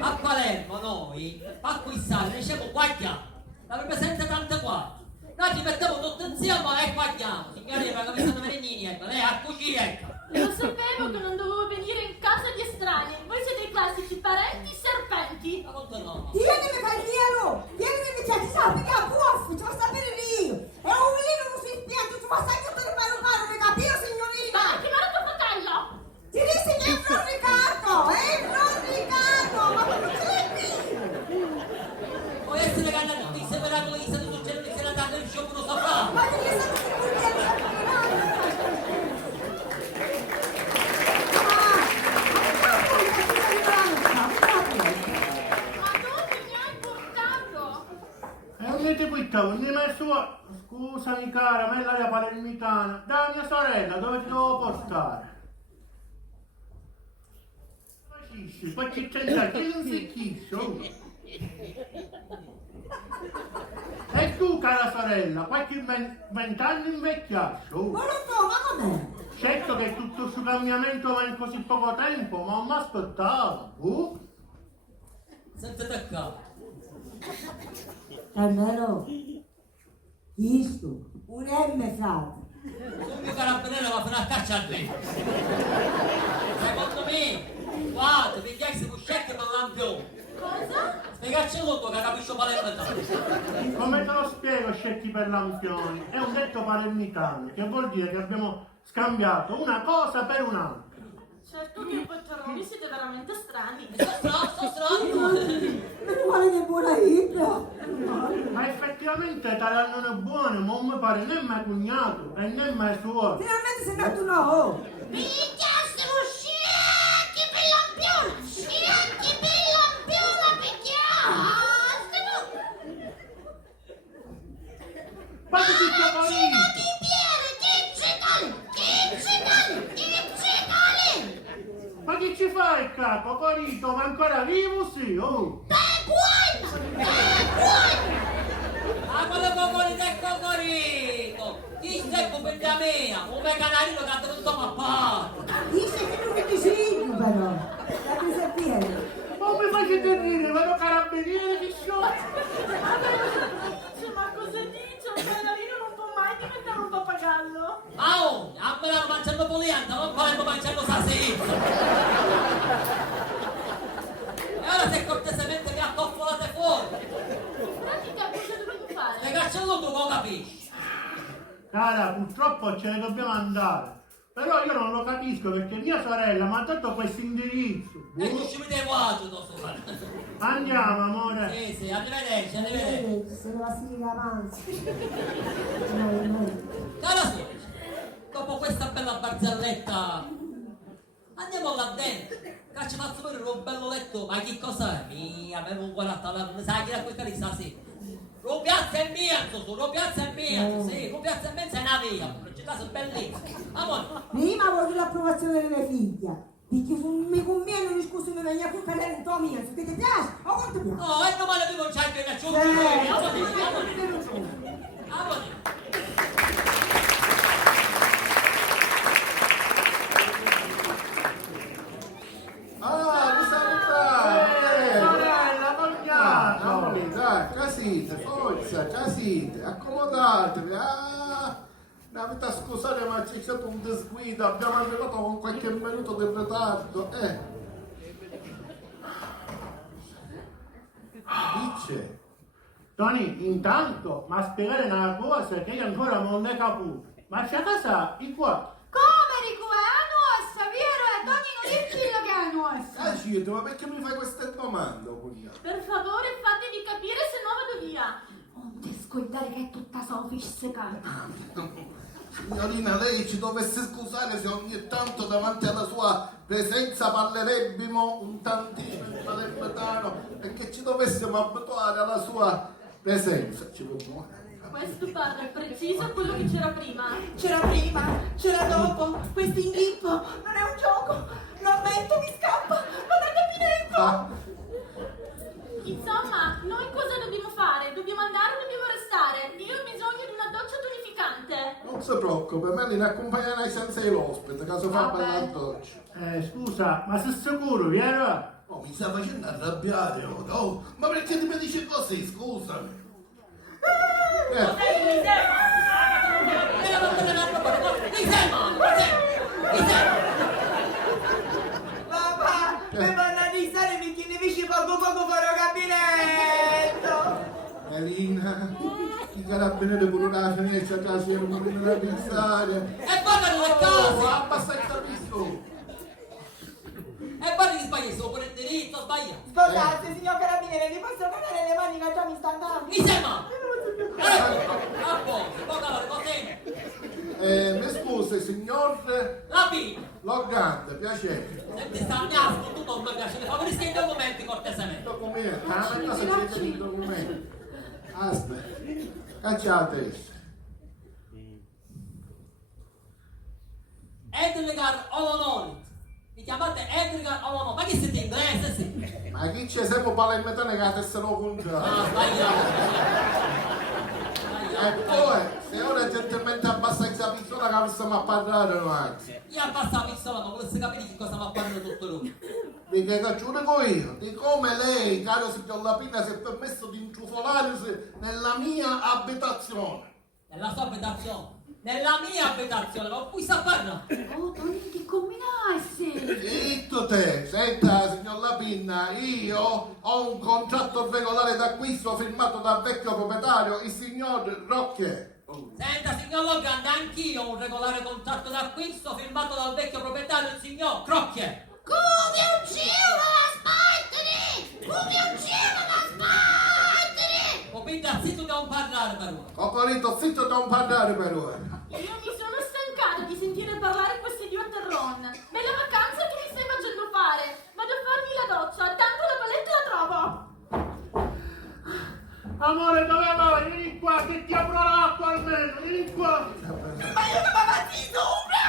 a Palermo noi, per acquistare, diciamo quagliamo, l'avrebbe sempre tante qua. Noi ci mettiamo tutti insieme e quagliamo, signorina, perché mi stanno venendo niente, lei a cucina. Lo sapevo che non dovevo venire in casa di estranei. Voi siete i classici parenti serpenti. Ma molto no. Tienimi candiero! Tienimi, cioè, ti sa, mica a buffo, ci va a sapere io! E un lino non si spiega, ci va a sapere tutto il pelo caro, mi capito, signorina? Ma chiamare tuo fratello! Ti dici che è un Riccardo! È un Riccardo! Ma come ce l'hai qui? Può essere che hanno tutti i separati, che stanno succedendo, che se la danno il gioco, non so fare. Ma ti sei stato sicuro che Ma dove mi hai portato? E non ti buttavo, non mi hai messo... Scusami cara, me l'aria palermitana. Da mia sorella, dove ti devo portare? Facisci, poi ci c'è che non si chiso. E tu, cara sorella, qualche 20 anni invecchiato. Ma lo so, ma com'è? Certo che tutto questo cambiamento va in così poco tempo, ma non mi aspettavo. Senza toccare. Carmelo, visto, un M frate. Un mio carabiniere va fino a caccia a lei. Secondo me, guarda, pigliarsi cuscetti per l'ampione. Cosa? Spiegarci tutto che capisco palermitano. Come te lo spiego, scetti per lampioni? È un detto palermitano, che vuol dire che abbiamo scambiato una cosa per un'altra. Certo che voi terroni siete veramente strani. Sto stronzo. Meno male che è buona Ibra. Ma effettivamente tagliano buone, ma non mi pare né mio cognato e né mio suo. Finalmente sei andato no. Picchiassimo sciacchi per l'ampiola! Sciacchi per l'ampiola, picchiassimo! Ma che ti sta Sino di Piere, chi ci tale? Chi ci tale? Chi ci tale? Ma che ci fai, capo? Corito, ma ancora vivo, sì, oh! Te buona! Te buona! Ah, quello cocorito è cocorito! Chi stai con la mia? Un me canarino che ha tenuto mappato! Dice che non mi dici però. La presa a piede. Non mi facete dire, vado carabiniere, che sciocco! Ma cosa dice? Un bailarino non può mai diventare un pappagallo? Ah, oh, a me l'hanno mangiato polianta, non volevo mangiarlo sasì! E ora se cortesemente mi accoffolate fuori! In pratica cosa dobbiamo fare? Spiegarci tutto, lo capisci? Cara, purtroppo ce ne dobbiamo andare. Però io non lo capisco perché mia sorella mi ha dato questo indirizzo. E tu ci vedi guaggio, tu sto Andiamo, amore. Sì, arrivederci, arrivederci. Se ne va a finire avanti. Cara suocera, dopo questa bella barzelletta, andiamo là dentro. Che ci faccio vedere un bello letto, ma che cos'è? Avevo 40 anni, sai chi era questa lista? Sì. Lo piazza è mia, lo piazza è mia, sì, lo piazza è mia, sei una via, ci caso bellissimo. Amore, Prima voglio l'approvazione delle mie figlie. Perché se non mi conviene un discorso mi viene a cuccare in tua mia. Se ti piace, o quanto piace? no, e non male che non c'hai più nessuno. Amore. Ah, mi salutate! Sorella, cognato. Amore, dai, casite, forza, casite, accomodatevi. Mi avete scusate ma c'è stato un disguido, abbiamo arrivato con qualche minuto di ritardo. Dice? Tony, intanto, ma spiegare una cosa che io ancora non ne capisco. Ma c'è casa di qua? Come Rico? È a nostra, vero? Tony non dici che è a nostra. Cacito, ma perché mi fai queste domande, cognato? Per favore fatevi capire se no vado via. Non ti scordare che è tutta sofisticata. Signorina, lei ci dovesse scusare se ogni tanto davanti alla sua presenza parlerebbimo un tantino in palermitano e che ci dovessimo abituare alla sua presenza. Ci può Questo parla preciso a quello che c'era prima. C'era prima, c'era dopo, questo inghippo non è un gioco, lo ammetto, mi scappa, vado a capimento. Ah, Insomma, noi cosa dobbiamo fare? Dobbiamo andare o dobbiamo restare? Io ho bisogno di una doccia tonificante. non si preoccupi, me li accompagnerai senza l'ospite, caso fa Vabbè. bella doccia. Scusa, ma sei sicuro, vero? Oh, mi sta facendo arrabbiare ora, oh, ma perché ti mi dici così, scusami? Papà, mi vanno a ristare perché ne dici poco fuori gabinetto. Elina, i carabinieri pure una finestra a casa erano pure da pensare. E poi per le Oh, cose! abbassa il capisco. E poi che sbagli, sto pure il diritto, sbaglia! Scusate, signor carabiniere, vi posso cadere le mani che già mi sta andando? Mi sembra! A posto, poca ora, così! Mi scusi, signor La P! Logante, piacere. Senti, sta a nasco, tu non mi piace, mi favorisca i documenti cortesemente! Documenti, ah, ma cosa c'è i documenti? Aspetta, cacciate. Edgar Olonolit! Mi chiamate Edgar Olonolit, ma che siete inglese, sì? Ma chi c'è sempre palermitano che la tessera congiata? Ah, sbagliato! E poi, se ora gentilmente abbassa il capizzone che stiamo a parlare noi. Io abbassa la pistola, ma volesse capire che cosa mi parlano tutto lui. Perché che ci dico io, di come lei, caro signor Lapina, si è permesso di intrufolarsi nella mia abitazione. Nella sua abitazione. nella mia abitazione, non puoi sapere. Oh, Toni, che combinassi? Zitto te, senta signor Lapinna, io ho un contratto regolare d'acquisto firmato dal vecchio proprietario, il signor Rocche. Senta, signor Logan, anch'io ho un regolare contratto d'acquisto firmato dal vecchio proprietario, il signor Crocchie. Come uccidere, smettili! Come uccidere, smettili! O quindi zitto da non parlare per ora. Cocorito, zitto da non parlare per ora. Io mi sono stancata di sentire parlare questo idiota Ron. Bella vacanza che mi stai facendo fare. Vado a farmi la doccia, tanto la paletta la trovo. Amore, dove vai? Vieni qua, che ti apro l'acqua almeno, vieni qua. Ma io non mi sopra!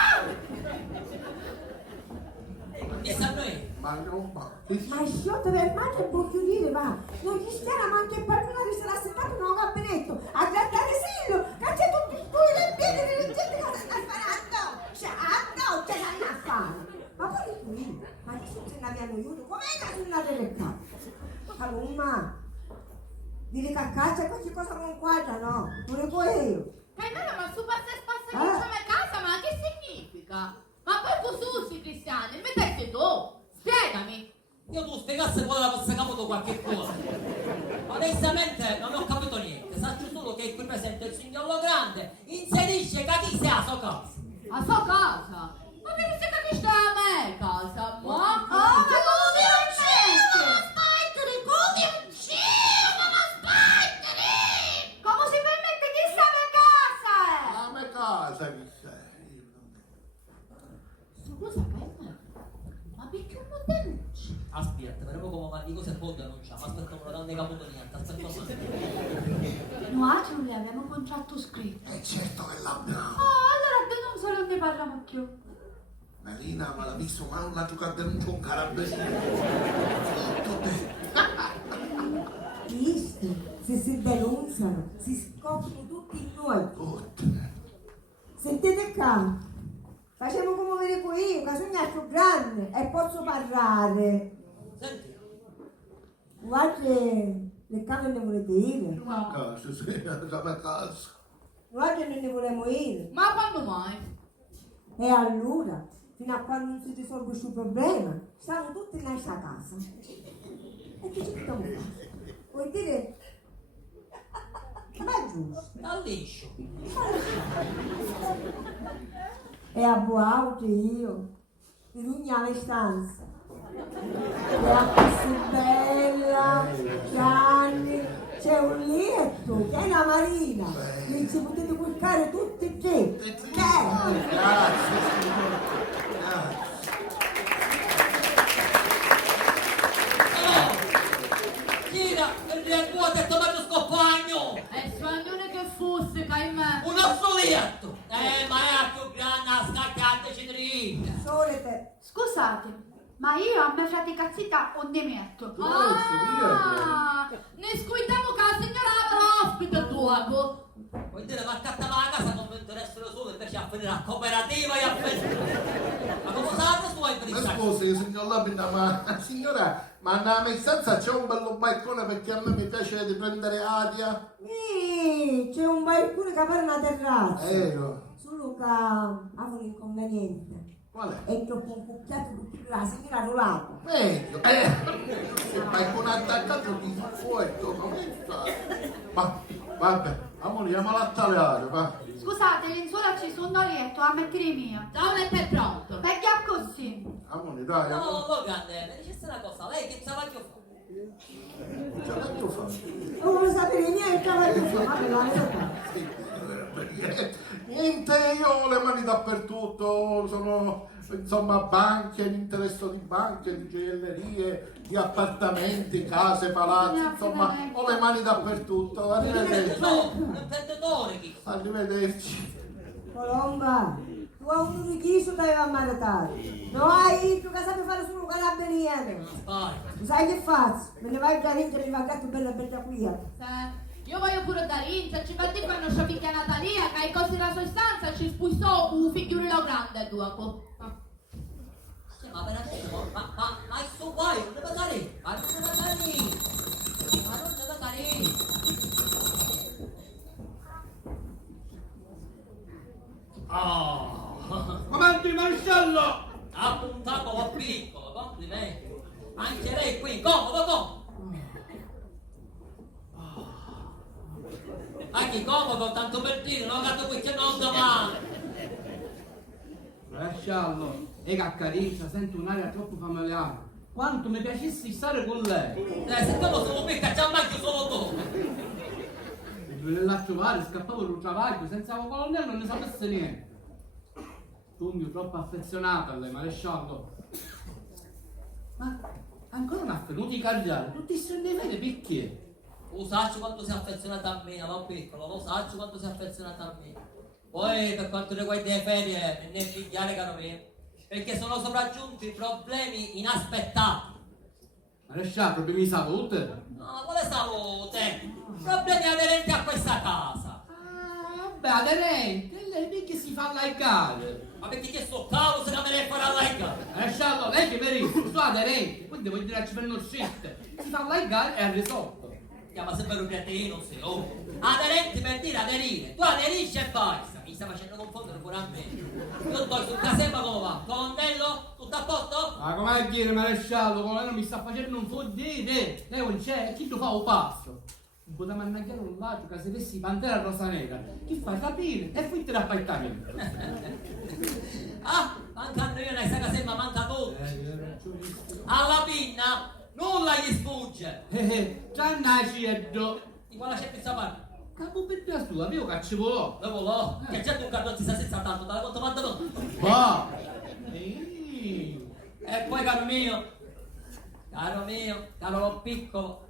Che sanno io? Ma non va. Ma è sciotto del mare e può chiudere, va! Non gli stiamo manco in padrone se l'ha settato in un gabinetto a grattare sillo, che c'è tutti i pui nel piede delle gente cosa sta sparando! Cioè, no, ce l'hanno a fare! Ma poi qui, ma che se ne abbiamo aiuto? Com'è che sono andate le cazzo? Allora, dire che a casa qualche cosa non quadra, no? Non le puoi io! Caimano, ma su passa e spassa che c'è a casa, ma che significa? Ma poi tu susi, Cristiane, mettete tu! Spiegami! Io tu spiegassi quando avesse capito qualche cosa. Onestamente non ho capito niente, saccio solo che qui presente il signor Logrande inserisce che chi sia a sua casa. A sua casa? Ma perché se capisci a me casa, ma? Oh, ma come uccidere, smettili! Come uccidere, smettili! Come si permette chi sta a casa? A me casa chi sei? Scusa, Caimano, ma perché non denunci? Aspetta, vedremo come va di cose e poi denunciamo. Aspetta, non ne caputo niente, aspetta un attimo. Noi non le abbiamo un contratto scritto. E certo che l'abbiamo. Allora denuncio non ne parliamo più. Melina, ma l'ha visto, ma non l'ha giocato dentro un carabiniere. Zitto te. Visto? Se si denunciano, si scoprono tutti noi. Tutte. Sentite qua, facciamo come ve dico io, che sono più grande e posso parlare. Senti, Guarda, le case ne volete dire? Casa, sì, la casa. Guarda, non ne volevamo dire. Ma quando mai? E allora, fino a quando non si risolve questo problema, stiamo tutti in questa casa. E che ci dobbiamo fare? Vuol dire? Ma è giusto. dal liscio. E a Boauti io, in ogni stanza. E a così bella, Gianni, c'è un letto, che è una marina, che ci potete cuccare tutti e tre. Che? Grazie, signore. Grazie. Gira, il tuo ha detto Mario Scoppagno. È spagnone che fosse, Caimè. Un assolietto. Ma è la più grande a scaccante cidrina. Solite. Scusate, ma io a me frate cazzita o ne metto? Ah, Ne scuitiamo che la signora l'ospite dopo. Vuol dire ma cattava la casa non mi interessa solo invece a finire la cooperativa e a finire. Ma come sapete tu hai Ma pensato? scusi, signor Labina, ma signora, ma nella mia stanza c'è un bello balcone perché a me mi piace di prendere aria? C'è un balcone che pare una terrazza. Vero? Solo che ha un inconveniente. Qual è? È troppo un cucchiato di la signora Rolato. Meglio. Il balcone attaccato di fuori, come fa? Ma, vabbè, amoriamo a tagliare, va. Scusate, lenzuola ci sono a letto, a mettere mia. Da un letto è pronto. Perché è così? Amore, dai, No, amore. Logan, mi dicesse una cosa, lei che cavaglio fa? Ce l'ho fatto. Non vuole sapere niente, cavaliere. Vabbè, la Niente, io ho le mani dappertutto, sono insomma banche, mi interesso di banche, di gioiellerie, di appartamenti, case, palazzi, insomma ho le mani dappertutto. Arrivederci. No, un intenditore chi? Arrivederci. Colomba, tu hai un richiso da ammaretare. Non hai tu che sapi fare solo un carabiniere. Vai. Sai che faccio? Me ne vai a Garingia e mi va a gatto bella bella qui. Io voglio pure da Rincia, ci fatti quando c'è picchia Natalia, che hai cose della sostanza, ci spussò un figliolino grande dopo. Sì, ma veramente, ma il suo guaio, non ne pagare, ma non ne pagare, ma non ne pagare. Anche comodo, tanto per dire, non ho dato qui che non domani. Lasciarlo, e che accariccia, sento un'aria troppo familiare. Quanto mi piacessi stare con lei. Se tu non sono picca, già mangi solo tu. Nella trovare, scappavo dal travaglio, senza un colonnello non ne sapesse niente. Tugno troppo affezionato a lei, maresciallo. Ma ancora non ha venuto i carriari, tutti i soldi veri perché? Lo saccio quanto sei affezionata a me, no piccolo, lo saccio quanto sei affezionata a me. Poi per quanto riguarda le ferie, ne figliare caro mio, perché sono sopraggiunti problemi inaspettati. Maresciallo, problemi di salute? No, quale salute? Problemi aderenti a questa casa. Ah, beh, aderente, lei perché si fa laicare? Ma perché che sto cavolo se non me ne farà laica? Maresciallo, lei che merita, sono aderente, quindi vuol dire che ci prendono scelte. Si fa laicare e ha risolto. Chiama sempre un piatino, se no. Aderenti per dire aderire. Tu aderisci e basta. Mi sta facendo confondere pure a me. Io sto sul casemma come va? Colonnello, tutto a posto? Ma com'è dire, maresciallo, colonnello mi sta facendo un foddire. Lei non c'è, e chi lo fa un passo? Non poteva mangiare un lato che se avessi pantera rosa nera. Chi fa capire? E fuite l'appartamento. Ah, mancando io nella casemma manca tutto. Alla pinna nulla gli sfugge. Giannaci e do. Di quale c'è questa parte? Capo per la sua, avevo cacciavo. Dove lo? Che c'è un cartone sta senza tanto, te la conto quanto tu? Va! E poi caro mio, caro lo piccolo,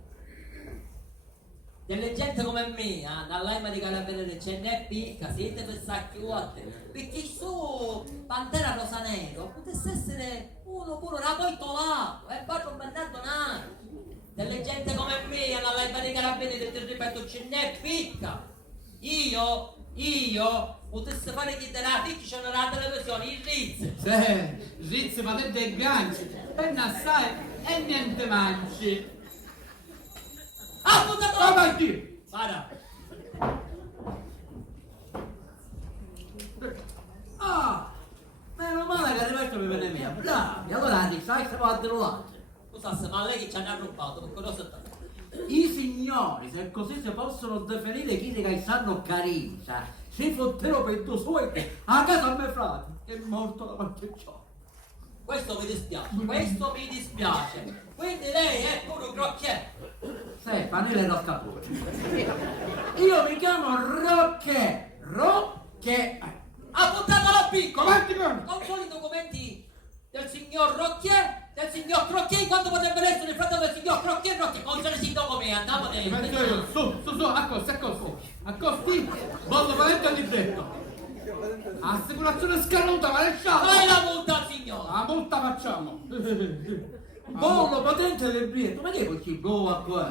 delle gente come me, dall'aima di carabinieri ce n'è picca, siete per sacchi vuote, perché su Pantera Rosa Nero potesse essere uno pure raboitolato e poi un Bernardo Nari. Delle gente come me, dall'aima di carabinieri, ti ripeto, ce n'è picca. Io potesse fare chi della fiction la televisione, il Rizzi. Sì, rizzi, patente e ganci, penna assai e niente manci. Ah, buttato! Avanti! Guarda, Ah, meno male che arrivato per venire mia, bravi, allora sai che va a l'altro. scusasse, ma lei che ci ha rubato, per cosa sta? I signori, se così si possono definire chi che sanno carini, sa, si fottero per due suoi a casa a me frate, è morto la mangiacciò. Questo mi dispiace. Quindi lei è pure un crocchietto. Sì, panile e roscatore. Io mi chiamo Rocche. Ha buttato la piccola! Avanti, avanti. Non sono i documenti del signor Rocchier, del signor Crocchier, quanto potrebbero essere il fratello del signor Crocchier, non ce ne si documenti, andiamo Metto io, su, accosti, bollo valente al libretto. Assicurazione scanuta, maresciallo. Fai la multa al signore! La multa facciamo. Bollo potente del biglietto, ma che vuoi ci boa qua?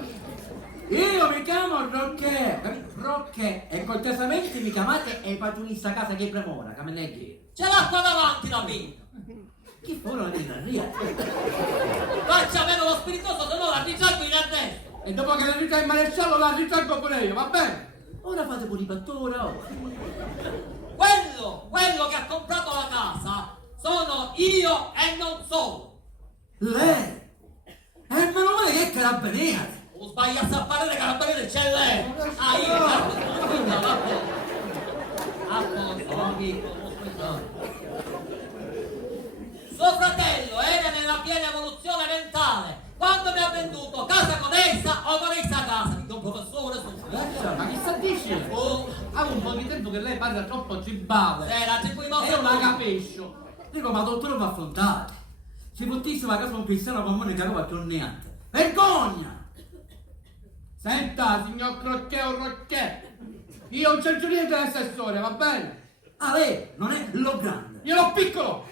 Io mi chiamo Rocche e cortesemente mi chiamate e faccio questa casa che premora, che me ne chiede. C'è l'acqua davanti la pinna! Chi fu la via? Faccia meno lo spiritoso, se no la risalgo in arresto! E dopo che la ritraggo il maresciallo la ritraggo pure io, va bene? Ora fate pure i pattora, ora. Quello che ha comprato la casa sono io e non solo! Lei? E meno male che è carabiniere! O sbagliasse a parere carabiniere c'è lei! Ah, io suo fratello era nella piena evoluzione mentale quando mi ha venduto casa con essa o con essa casa. Dico un professore, Ma chi sta dicendo? oh, Ha un po' di tempo che lei parla troppo tribale. era tipo i E nostri io la capisco. Dico, ma dottore va affrontate. Si fottissimo a casa un cristiano comune che aveva torneante. Vergogna! Senta, signor Crocchè o Rocchè, io non c'entro niente dell'assessore, va bene? Ah, lei non è lo grande. Io l'ho piccolo!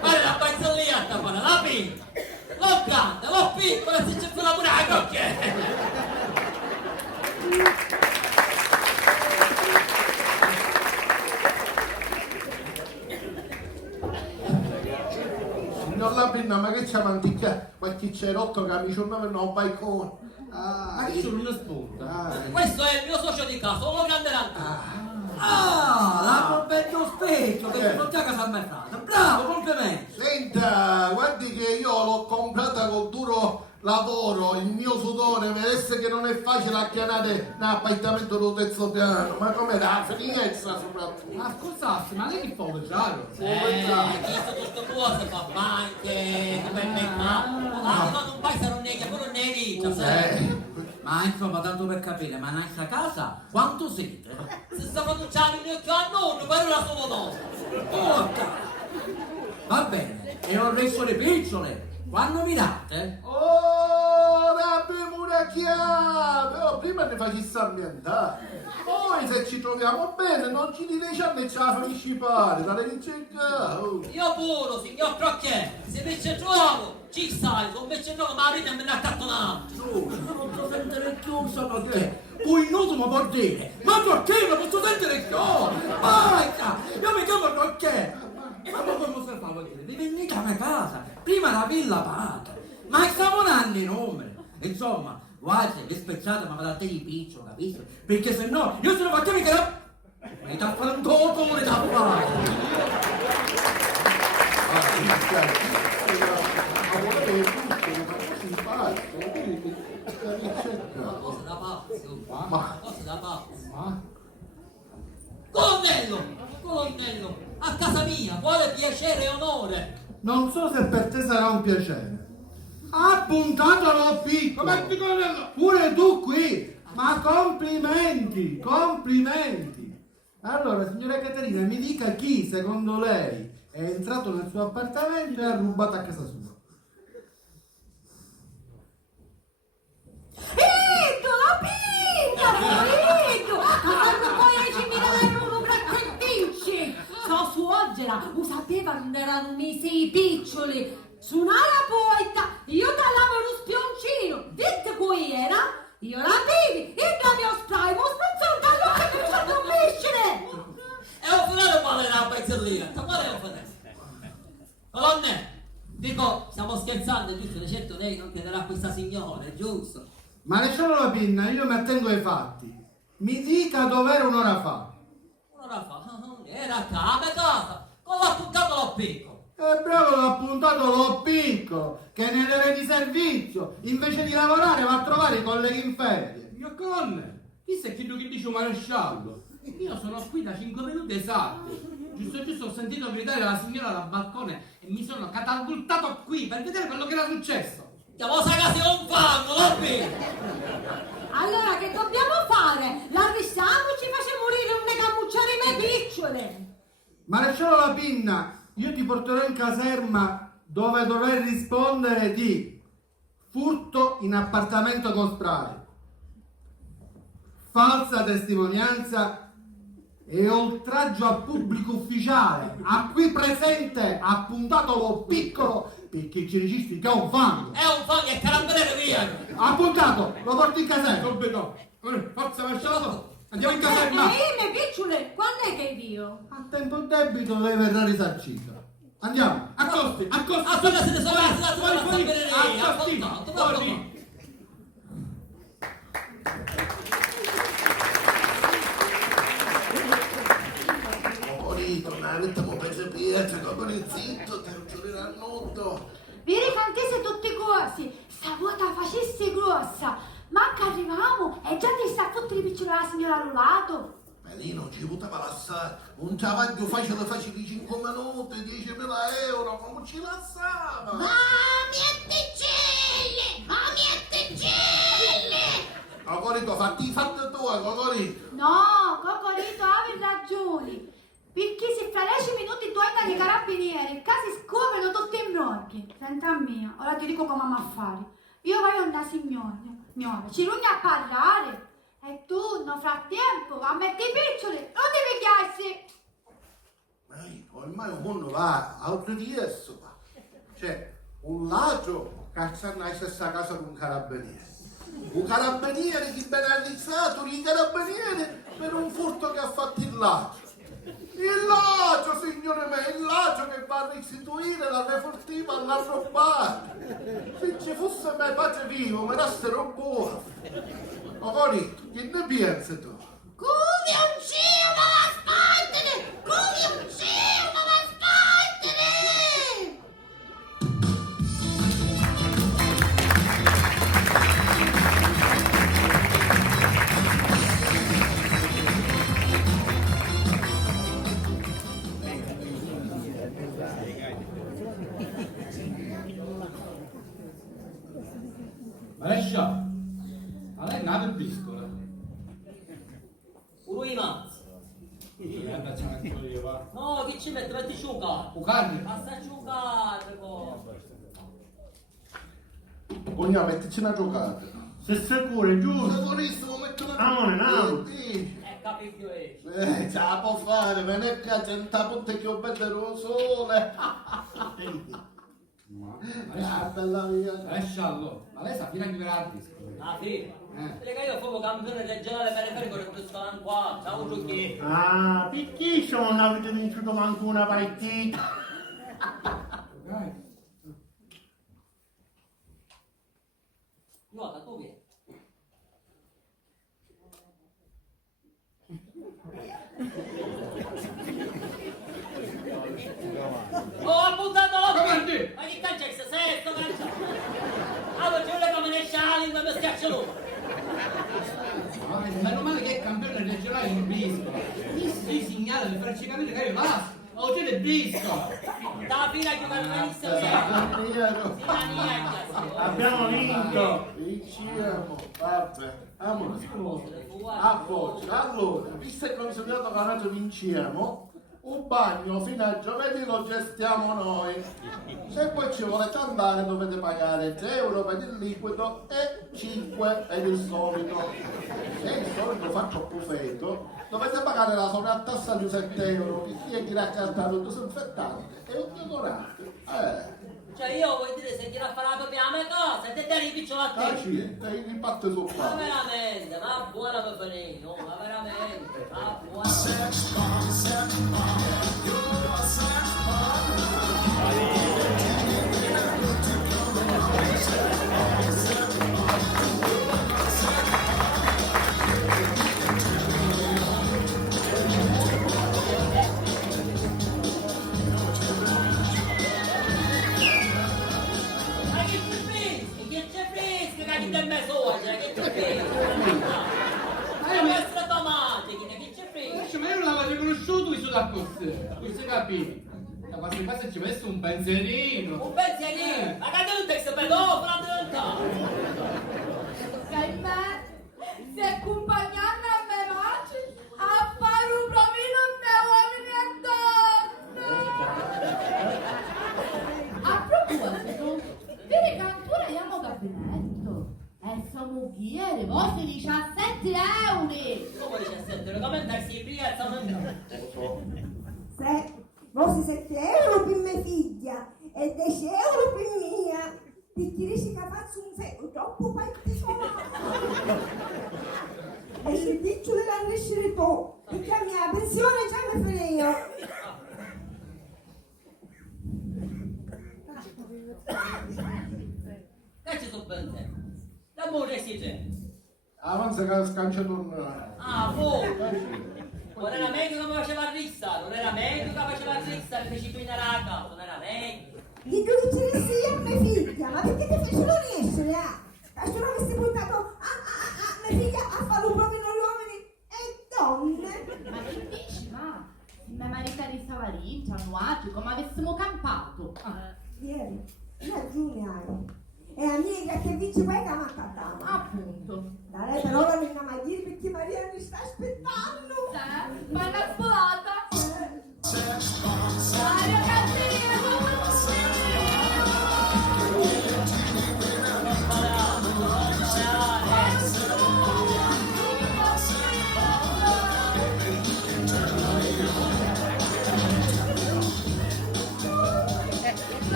guarda la pazzolletta qua, la pinta, lo grande, lo piccolo e si c'è sulla pure la cocchiera. Signor Lapinna, ma che c'è manticchia? Qualche cerotto camicio nuovo e non balcone. Ma che sono una spunta? Questo è il mio socio di casa, lo grande l'altro. Ah, la bello specchio che si fotte a casa a me frate. Bravo, complimenti. Senta, guardi che io l'ho comprata col duro lavoro, il mio sudore, vedesse che non è facile acchianare un appartamento del terzo piano, ma come da finestra soprattutto. Ma scusate, ma lei che fa giallo? Questo tutto cose fa banche, come me ma non vai se non ne pure ne dice, Ma insomma, tanto per capire, ma in questa casa quanto siete? se sta facendo il mio occhio a nonno, per una sola dose. Porca! Va bene, e ho reso le picciole. Quando mi date? Ora abbiamo una chiave, prima ne facessi ambientare, poi se ci troviamo bene non ci direi a ne ce la finisci pare, da ricercare. Io pure, signor Crocchè, se mi ci trovo, ci sai, se mi ci trovo, ma arriva e me ne accattonato. Non posso sentire chiuso perché? Un nudo mi può dire, ma perché non posso sentire chiuso? Basta! Io mi chiamo perché? Ma come si fa a dire? Devi venire a mia casa, prima la villa paga, ma stiamo dando i numeri. Insomma, guarda, vi spezzate ma vado a te di piccio, capisci? Perché se no, io sono fatto mica mi sta facendo dopo le da fare. Cosa da pazzi, Ma cosa da pazzi. Colonnello, a casa mia, quale piacere e onore. Non so se per te sarà un piacere. Ha puntato lo picco. Come colonnello? Pure tu qui. Ma complimenti. Allora, signora Caterina, mi dica chi, secondo lei, è entrato nel suo appartamento e ha rubato a casa sua. La pinta! Quando poi ci mirarono grattenticci! Sua suocera, lo sapeva non erano mesi i piccioli! Suonava poeta, io dall'avo lo spioncino! Dite qui era? Io la vivi, il mio spray, mo spezzando all'occhio che mi sono piscine! E ho finito male la pezzellina, quale ho fatto? Colonnello, dico, stiamo scherzando, giusto? Certo lei non chiederà questa signora, è giusto? Maresciallo La Pinna, io mi attengo ai fatti. Mi dica dov'era un'ora fa. Un'ora fa, era a casa, con l'appuntato lo picco. E bravo, l'ha puntato lo piccolo, che nelle ore di servizio, invece di lavorare, va a trovare i colleghi in ferie. Io con? Chi sei che dice un maresciallo? Io sono qui da 5 minuti esatti. Giusto ho sentito gridare la signora dal balcone e mi sono catapultato qui per vedere quello che era successo. Chiamo sa che non fanno, lo picco. Allora che dobbiamo fare? L'arrestiamo e ci face morire un negamucciare me picciole! Maresciallo La Pinna, io ti porterò in caserma dove dovrai rispondere di furto in appartamento con spray, falsa testimonianza e oltraggio a pubblico ufficiale. A qui presente appuntato lo piccolo perché ci registri che è un fango. È un fango e carambelere via. Appuntato, lo porti in caserma. Subito! Forza maresciallo! Andiamo in caserma! me picciole, quando è che io? A tempo debito lei verrà risarcita. Andiamo. Accosti! Aspetta, siete Fuori! Accosti! Fuori. Fuori! non avete percepito, come zitto, te lo giurerà nudo. Vedi quanti siete tutti corsi? Sta vuota facesse grossa. Manca arrivavamo e già ti sta tutti i piccoli la signora Rulato. Ma lì non ci poteva lasciare un travaglio facile di 5 minuti, 10.000 euro, come ci lasciava? Ma miette gelle! Cocorito, fatti i fatti tuoi, Cocorito. No, Cocorito, avevi ragione. Perché se fra 10 minuti tu andai ai carabinieri, casi scoprono tutti i brocchi. Senta mia, ora ti dico come a fare. Io voglio una signora, ci rugna a parlare. E tu, nel frattempo, a mettere i piccioli, non devi pigliarsi. Ormai un mondo va, altro di esso va. Cioè, un ladro cazza nella stessa casa con un carabiniere. Un carabiniere che ben realizzato, i carabinieri per un furto che ha fatto il ladro. Il ladro, signore me, il ladro che va a restituire la refurtiva alla robbata. Se ci fosse mai padre vivo, me la sarò buona. Ma Corito, che ne pensi tu? Cuvi un cio, ma la spartene! Cuvi un cio, ma la spartene! la briscola. Pure i mazzi. Facciamo anche io, va. No, che ci metti? Metti giù carne. O carne? Passa giù carne, poi. Vogliamo metterci una giocata. Se sicuro, giusto? Saporissimo, metto una Amore, no. Capito io. Ce la può fare, ma non è che c'è un ponte che ho bello il sole. Ah, bella mia. Lascialo. Ma lei sa fino a che la briscola. Ah, sì. Perché io fui campione regionale periferico di questo anno qua. Ciao, giochi. Ah, perché non avete vinto manco una partita? Nuota, tu vieni. Oh, appuntato! Comandi! Ma che calcio è questo? Sesto calcio! Ah, ma ci vuole come ne sciali, ma mi schiaccialo! Meno male che è campione regionale in briscola. Mi segnala per farci capire che io basta. O te le briscola. Da fine a giocare benissimo ieri! Sì, la niente, sì. Abbiamo vinto! Vinciamo, vabbè. Amore, a voce. Allora, visto che considerato che noi vinciamo, un bagno fino a giovedì lo gestiamo noi. Se poi ci volete andare dovete pagare 3 euro per il liquido e 5 per il solido. Se il solido fa troppo freddo, dovete pagare la sovrattassa di 7 euro, che chi è chi raccattato il disinfettante e un deodorante. Cioè io vuoi dire se tira a fare la propria cosa, se te dai il picciolo a te. Dai, ribatte sul Ma palco. veramente, ma buona per benino, ma veramente, ma buona. Ma che ci freschi, che ci freschi, che ti me soglia, che ci freschi. Ma è mestra tomate, che ci freschi. Ma io non l'avevo riconosciuto questo da questo capito. Da quasi quasi ci ho messo un pensierino. Un pensierino, ma che tu sei pedofilo, Sei me, si accompagnando a me oggi a fare un provino a me uomini addosso. A proposito, vedi che ancora abbiamo gabinetto. E siamo chiere, vostri 17 euro. Come 17 euro, come darsi in piazza non Vostri 7 euro per mia figlia e 10 euro per mia. Perché dici che faccio un feto troppo particolare. E se picciole da crescere tu, perché la mia pensione già mi farei io. Che ci sono pensando? Da buone si c'è. Avanza che scancia tornare. Ah, boh! Non era meglio che faceva rissa, non era meglio che faceva rissa il precipito nella casa, non era meglio. Dico che ce ne sia a mia figlia, ma perché ti faccio riescere, Se non avessi portato a mia figlia a fare un proprio uomini e donne. Ma che dici, ma? Mia marita di Savarin, oggi, come avessimo campato. Vieni, ragione hai. È amica che vince quella che mi ha cattato. Appunto. Dai, però la mia mamma dire perché Maria mi sta aspettando. Ma è una svolata. Mario Maria,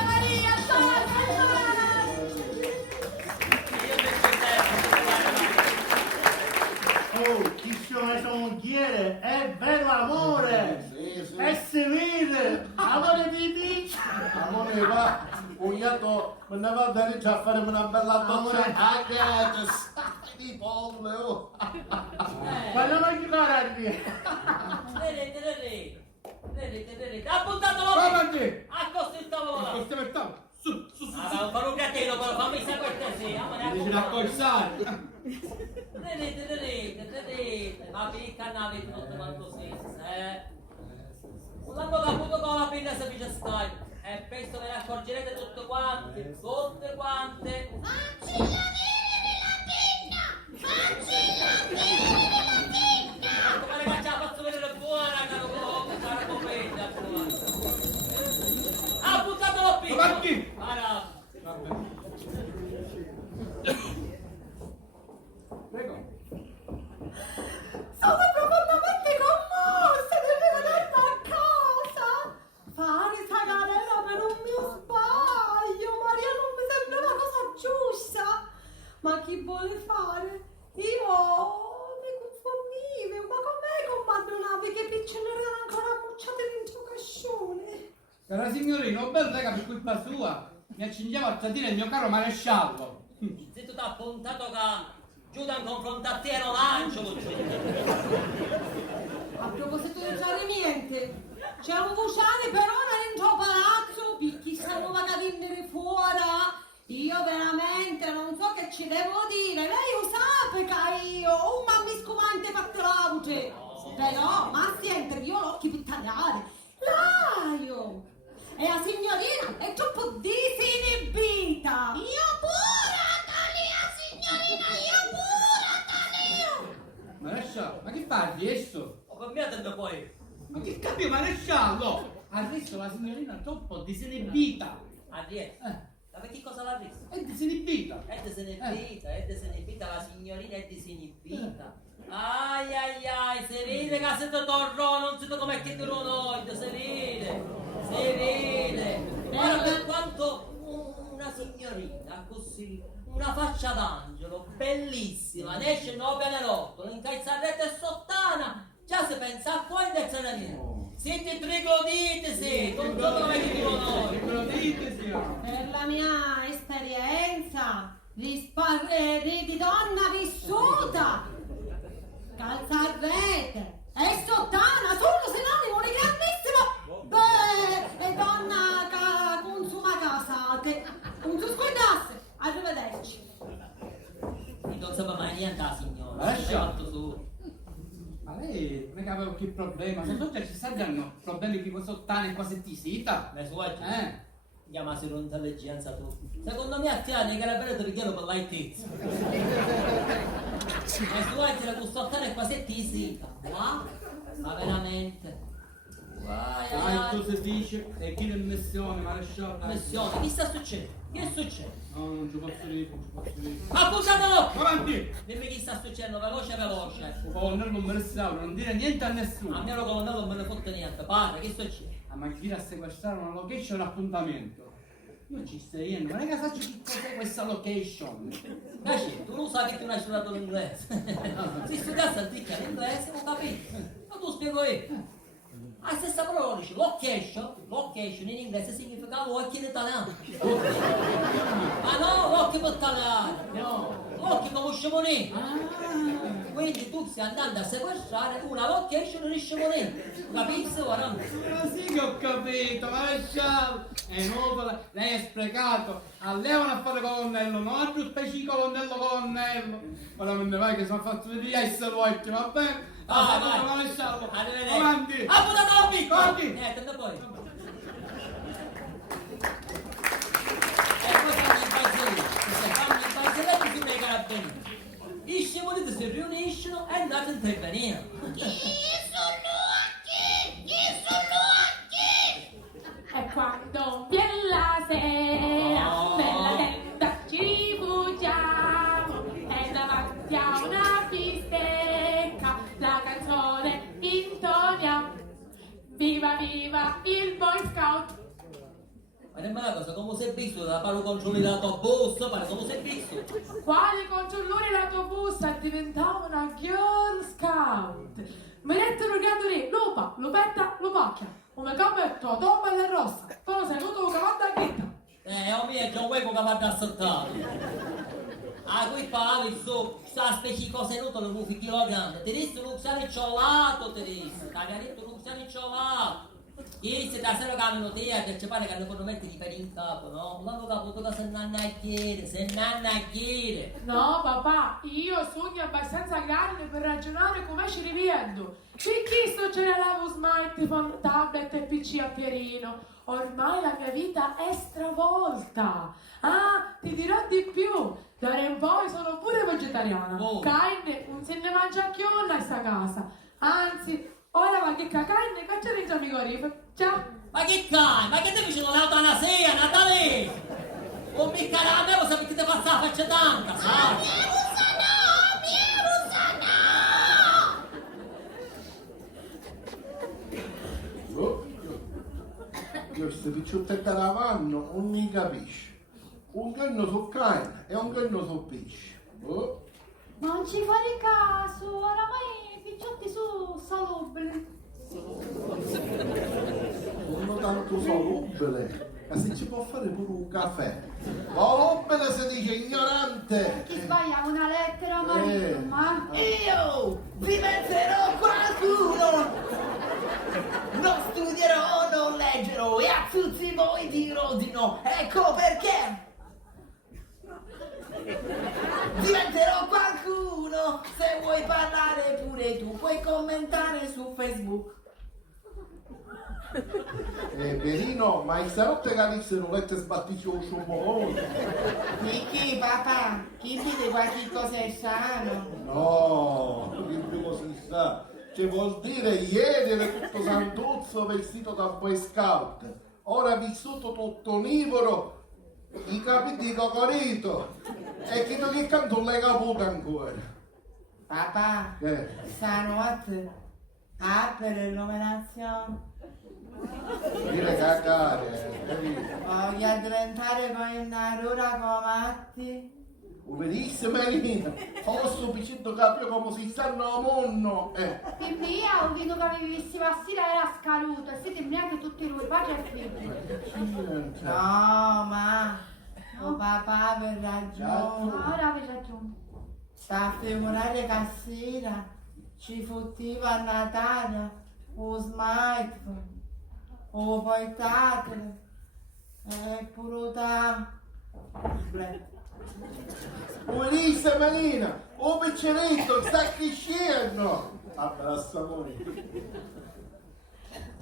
Maria, Oh, chi si è messo un moglie? È vero amore! Sì. È civile! Amore di dice! Amore va, cognato, me ne va da lì a fare una bella doccia a casa. Di polle, oh. Quando vai giocare a lì? Vedete, ha buttato la Avanti! a costo il tavolo là. Questo è il tavolo. Su. Ah, fare un piattino, però fammi questa cortesia, ma ne Dici da corsare. Vedete, ma picca non avete tutto quanto senso, Quando caputo con la pinna si dice stai, e penso che ne accorgerete tutte quante. Ma ci la viene la pinna! Sono profondamente commossa, devo tornare a casa. Fare sta galera per un mio sbaglio, Maria, non mi sembra una cosa giusta. Ma chi vuole fare? Io mi conformivo, ma com'è con Madonna che piccine erano ancora mucciate dentro cascione? Cara signorina, un bel rega per colpa sua. Mi accingevo a tradire il mio caro maresciallo. Se tu ti ha puntato che Giuda in confronto a te non lancio, A proposito di fare niente, c'è un vociare per ora dentro palazzo, perché stanno vagando fuori. Io veramente non so che ci devo dire, lei lo sa che io ho un mambiscomante fatto la voce. Però, ma sente, io ho l'occhio per tagliare. Laio! E la signorina è troppo disinibita. Io pure, Talia, signorina, io pure, Talia. Maresciallo, ma che fai adesso? Ho cambiato poi. Ma che cambio maresciallo? Adesso la signorina è troppo disinibita. Adriano, ma che cosa l'ha visto? È disinibita. È disinibita, la signorina è disinibita. Ai ai ai, si vede che siete torrò, non siete come che dirò noi, si vede. Ora per quanto una signorina così, una faccia d'angelo, bellissima, ne esce no pianerottolo, in calzarretta e sottana, già si pensa a qua in terza mia. Siete trigloditesi, non so come che dirò noi. Trigloditesi. Per la mia esperienza di donna vissuta, calzarrete e sottana sono sinonimo di grandissimo e donna che consuma casate. Non si scordasse, arrivederci. Non sapeva mai niente la signora, Lascia. l'hai fatto su. Ma lei non è che aveva che problema? Se tu ci stanno problemi che sottane quasi ti sita? Le sue chiamasi l'intelligenza tu. Secondo me a te nei carabinieri ti richiedono per l'aitezza. Le sue la sottane quasi ti sita. Ma veramente. Vai. Tu si dice, e chi è missione, maresciallo? Missione, che sta succedendo? Che succede? No, non ci posso dire, non ci posso dire. Appoggiamolo! Avanti! Dimmi che sta succedendo, veloce. Il colonnello non me ne sa, non dire niente a nessuno. A me lo colonnello non me ne fotte niente, padre, che succede? A Magghira a sequestrare una location e un appuntamento. Io ci sto riendo, ma non è che faccio che cos'è questa location? Caci, tu non sai che tu non hai studiato l'inglese. Se studiassi antica l'inglese, non capito. Ma tu spiego io. La stessa parola dice, location in inglese significa l'occhio in italiano. Ma no, l'occhio per italiano, no, l'occhio come sciamonì. Quindi tu stai andando a sequestrare una location di sciamonì. Capisci ora? Ma sì che ho capito, maresciallo! È nuovo, lei è sprecato. Allevano a fare colonnello, non ha più specie colonnello. Ora me ne vai che sono fatto vedere essere l'occhio, va bene? Vai. Maresciallo! Arrivederci. Avanti! Appuntato la piccola! Avanti! Tenta poi. E poi fanno i bazzelletti sui carabinieri. I sciamoniti si riuniscono e andate a intervenire. E quando viene la sera, nella tenda ci rifugiamo e davanti a una bistecca la canzone intoniamo. Viva viva il Boy Scout! Ma dimmi una cosa, come sei visto da paro controlli l'autobus? Pare come sei visto? Quali controllori l'autobus è diventata una Girl Scout? Mi mettono gli lupa, lupetta, lupacchia. Come cappetto, tomba e rossa. Tu sei tutto che va da chitta. Ho mio John Wayne che va da assaltare. A cui parlavi su, sta specie di cose inutili, un chilogrammi. Ti disse un uxaricciolato, ti disse. Ti ha detto un uxaricciolato. Disse da sera che hanno te che ci pare che hanno fatto mettere i peli in capo, no? Non avevo capito che se nanna a chiedere. No papà, io sogno abbastanza grande per ragionare come ci riviendo. Perché sto generando smartphone, tablet e PC a Pierino? Ormai la mia vita è stravolta. Ah, ti dirò di più. D'ora in poi sono pure vegetariana. Oh. Carne non se ne mangia più in questa casa. Anzi, ora va che carne caccia dentro il frigorifero. Ciao. Ma che cai? Ma che te vicino l'eutanasia, Natale? Un piccolo a me, lo sapete che ti passa la faccia tanca, sai? queste picciuttette da vanno, non mi capisce. Un giorno su carne e un giorno su pesce. Oh. Non ci fare caso, oramai i picciotti su salubri. Sono tanto salubile. Ma se ci può fare pure un caffè. Salubile si dice ignorante. Chi sbaglia una lettera, marito, ma... Io diventerò qualcuno, non studierò, non leggerò e a tutti voi dirò di no. Ecco perché diventerò qualcuno. Se vuoi parlare pure tu, puoi commentare su Facebook. Berino, ma i stanotte che avessero letto sbatticcio un sciumolone. Chi papà? Chi vede qualche cosa è sano? No, che più così sta. Che vuol dire ieri era tutto santuzzo vestito da Boy Scout. Ora vissuto tutto onivoro, i capi di cocorito. E chi che canto le caputa ancora. Papà, stanotte apre l'illuminazione. Dire cagare, capito? Voglio diventare poi una rura come Matti. Benissimo, Melina. Posso piccetto capire come si stanno a monno. Pipia, ho visto che avevi visto passare era scaduto e siete neanche tutti lui, pace e figlio. No, ma oh, papà per ragione. Ora avevi ragione. Sta a figurare che sera ci fottiva a Natale o smartphone o portatile e pure da Benissimo, Melina. Un picceretto, sta crescendo. Abbassa amore.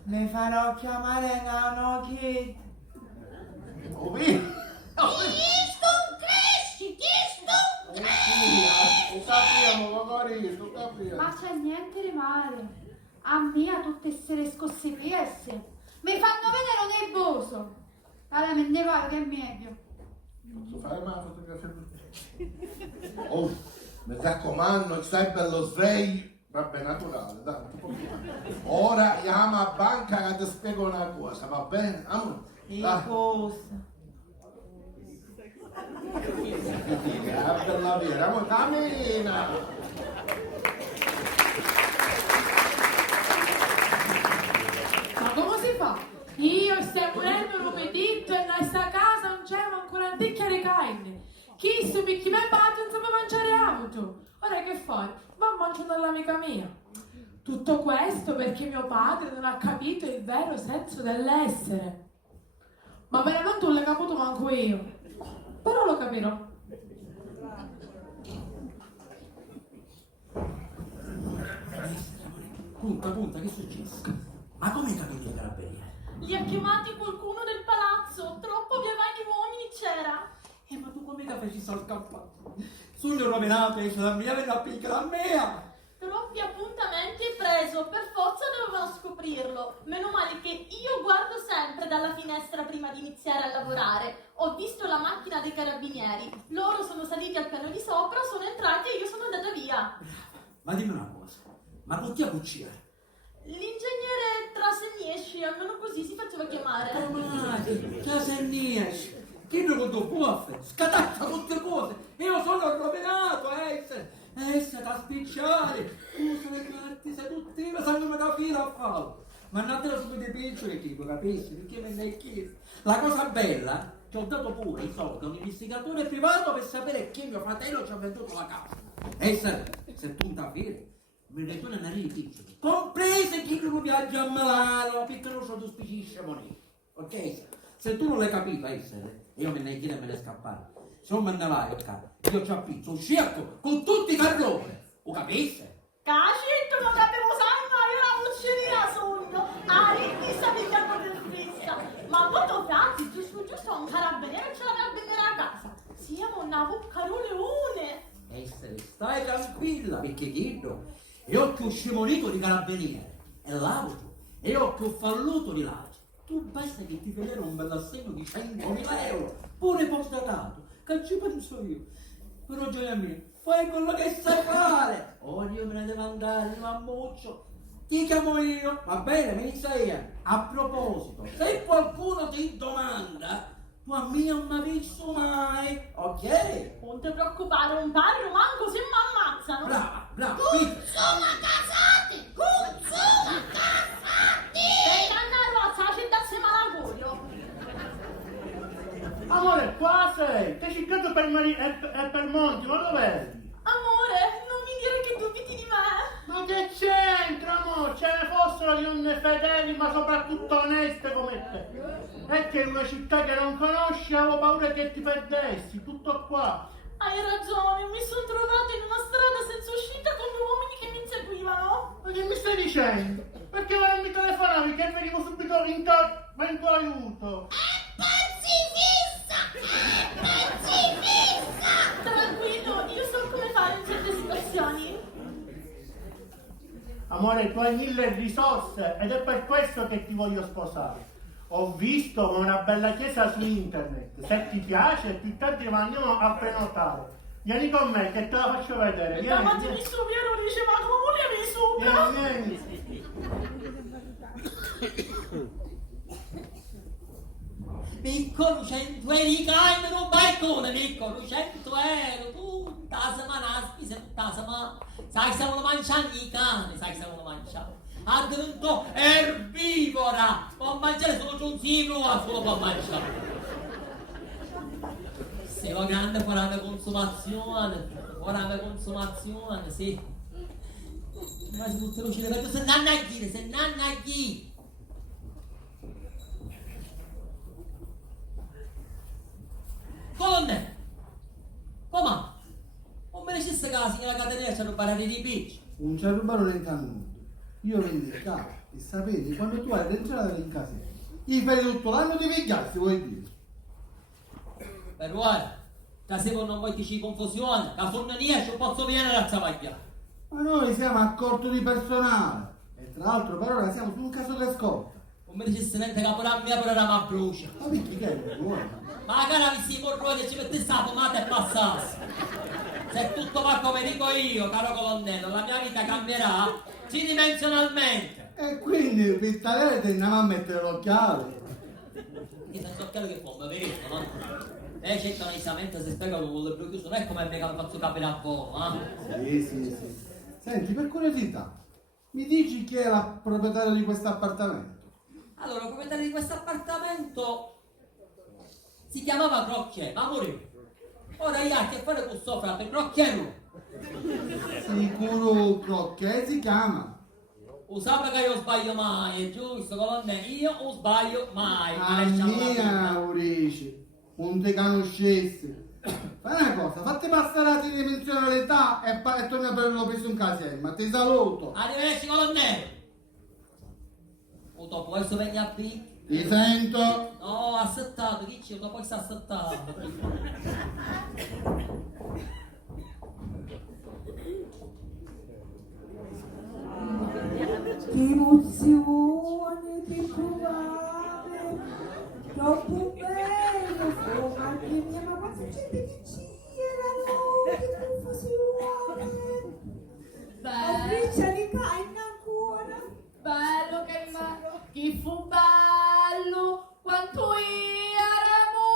mi farò chiamare Nano Kid. Oh, vedi? Lo sappiamo, cocorito, capiamo. Ma c'è niente di male. A mia tutte essere scosse piesse. Mi fanno vedere un nervoso. Allora me ne vado che è meglio. Posso fare una fotografia? Oh, mi raccomando, stai bello sveglio. Vabbè, naturale, dai, non ti preoccupare. Ora chiama a banca che ti spiego una cosa, va bene? Amore, Che dai. cosa? Che dire, è bella vera, amore, cammina. Ma come si fa? Io stai morendo come detto e in questa casa non c'era ancora un bicchiere di carne. Chi se picchi me batte non sapeva mangiare auto. Ora che fai? Va mangiando dall'amica mia. Tutto questo perché mio padre non ha capito il vero senso dell'essere. Ma veramente non l'ho capito manco io. Però lo capirò. Punta, che è successo? Ma come capite i carabinieri? Li ha chiamati qualcuno del palazzo, troppo via vai di uomini c'era. Ma tu come la feci scappare? Sugno rovinato, esce da mia e la picca da mia! Troppi appuntamenti preso, per forza dovevano scoprirlo. Meno male che io guardo sempre dalla finestra prima di iniziare a lavorare. Ho visto la macchina dei carabinieri, loro sono saliti al piano di sopra, sono entrati e io sono andata via. Ma dimmi una cosa, ma non ti ha cucire? L'ingegnere Traseniesci, almeno così si faceva chiamare. Traseniesci! Chi non lo può fare? Scataccia tutte le cose! Io sono rovinato, essa da spicciare! Uso le carte seduttive, sangue da fila a fallo! Ma andate su dei piccioli tipo, capisci? Perché me ne chiedo? La cosa bella, ti ho dato pure i soldi a un investigatore privato per sapere che mio fratello ci ha venduto la casa. Essa, se tu non ti mi ritorna una rete piccioli, comprese chi non viaggia a Milano, perché non sono spicisce monete, ok? Se tu non l'hai capito, essere, io me ne chiedo e me ne scappare. Se non me ne vai, ok? Io ci appizzo un circo con tutti i carroni, lo capisci? Cacetto, non capivo sangue, io la sogno. Ah, ricchi sta pigliando per fissa. Ma voi fatti, giusto un carabiniere ce l'avrebbe nella casa. Siamo una buccarone une. Essere, stai tranquilla, perché chiedo, io ho più scimonito di carabiniere, e l'auto, e ho più falluto di lato. Tu basta che ti vedere un bell'assegno di 100.000 euro, pure postdatato, che ci penso io. Però gioia mia, fai quello che sai fare. Ora io me ne devo andare, mammuccio. Ti chiamo io, va bene, mi io. A proposito, se qualcuno ti domanda, tu a me non mi hai visto mai, ok? Non ti preoccupare, un parlo, manco se mi ammazzano. Brava, brava. Consuma casati! Consuma casati! Sei nanna rozza, la città si malaugurio. Amore, qua sei! Ti hai cercato per per Monti, ma dov'è? Amore, non mi dire che dubiti di me. Ma che c'entra, amore? Ce ne fossero di donne fedeli, ma soprattutto oneste come te. È che in una città che non conosci avevo paura che ti perdessi, tutto qua. Hai ragione, mi sono trovata in una strada senza uscita con due uomini che mi inseguivano. Ma che mi stai dicendo? Perché non mi telefonavi che venivo subito in tuo aiuto? Tranquillo, io so come fare in certe situazioni. Amore, tu hai 1000 risorse ed è per questo che ti voglio sposare. Ho visto una bella chiesa su internet. Se ti piace, più tardi andiamo a prenotare. Vieni con me che te la faccio vedere. Vieni, Davanti vieni. mi subito, dice, ma come volevi subito? Vieni, vieni. Piccolo 100 euro di carne non balcone, piccolo 100 euro, tutta la settimana la spesa, tutta la settimana. Sai che stavano mangiando i cani, sai che stavano mangiando. Ha diventato erbivora, può mangiare solo giunzino, solo può mangiare. Se va grande farà una consumazione, sì. Ma se tutte le uscite, perché se nannaghi, se nannaghi. Come? Come? Non me ne c'è sta casa, signora Caterina, c'è rubare di picci. Non c'è rubato nel canuto. Io vendo il capo e sapete, quando tu hai l'entrata in casa, gli fai tutto l'anno di pigliarsi, vuoi dire? Per ora, da se non vuoi dici confusione, la sonno riesce, non posso venire a travagliare. Ma noi siamo a corto di personale. E tra l'altro per ora siamo su un caso di scorta. Non mi dice niente caporale mia per ora mi brucia. Ma perché che è? Ma cara mi si corroe che ci mette sta pomata e passasse. Se tutto va come dico io, caro colonnello, la mia vita cambierà tridimensionalmente. E quindi per tagliare te andiamo a mettere l'occhiale. Che senza occhiale che pompa, vero, no? Lei c'è onestamente se spiega con il blu chiuso, non è come me che lo faccio capire a volo, Sì, sì, sì. Senti, per curiosità, mi dici chi è la proprietaria di questo appartamento? Allora, il proprietario di questo appartamento si chiamava Crocchè, ma morì. Ora io ho a che fare con sopra per Crocchè no. Sicuro Crocchè si chiama. Lo sapete che io sbaglio mai, è giusto, colonnello? Io non sbaglio mai. Ah mia, Aurici, non ti conoscessi. Fai una cosa, fatti passare la tridimensionalità e torna per lo preso un casello, ti saluto. Arrivederci, colonnello. O dopo questo venga a picchi. Ti sento. No, assettato, dici, o dopo questo assettato. Che emozione, che provare! Troppo bello! Oh, anche mia, ma quanta gente che c'erano! Che confusione! Fabrizia di Caina ancora! Bello che chi fu bello quanto eramo.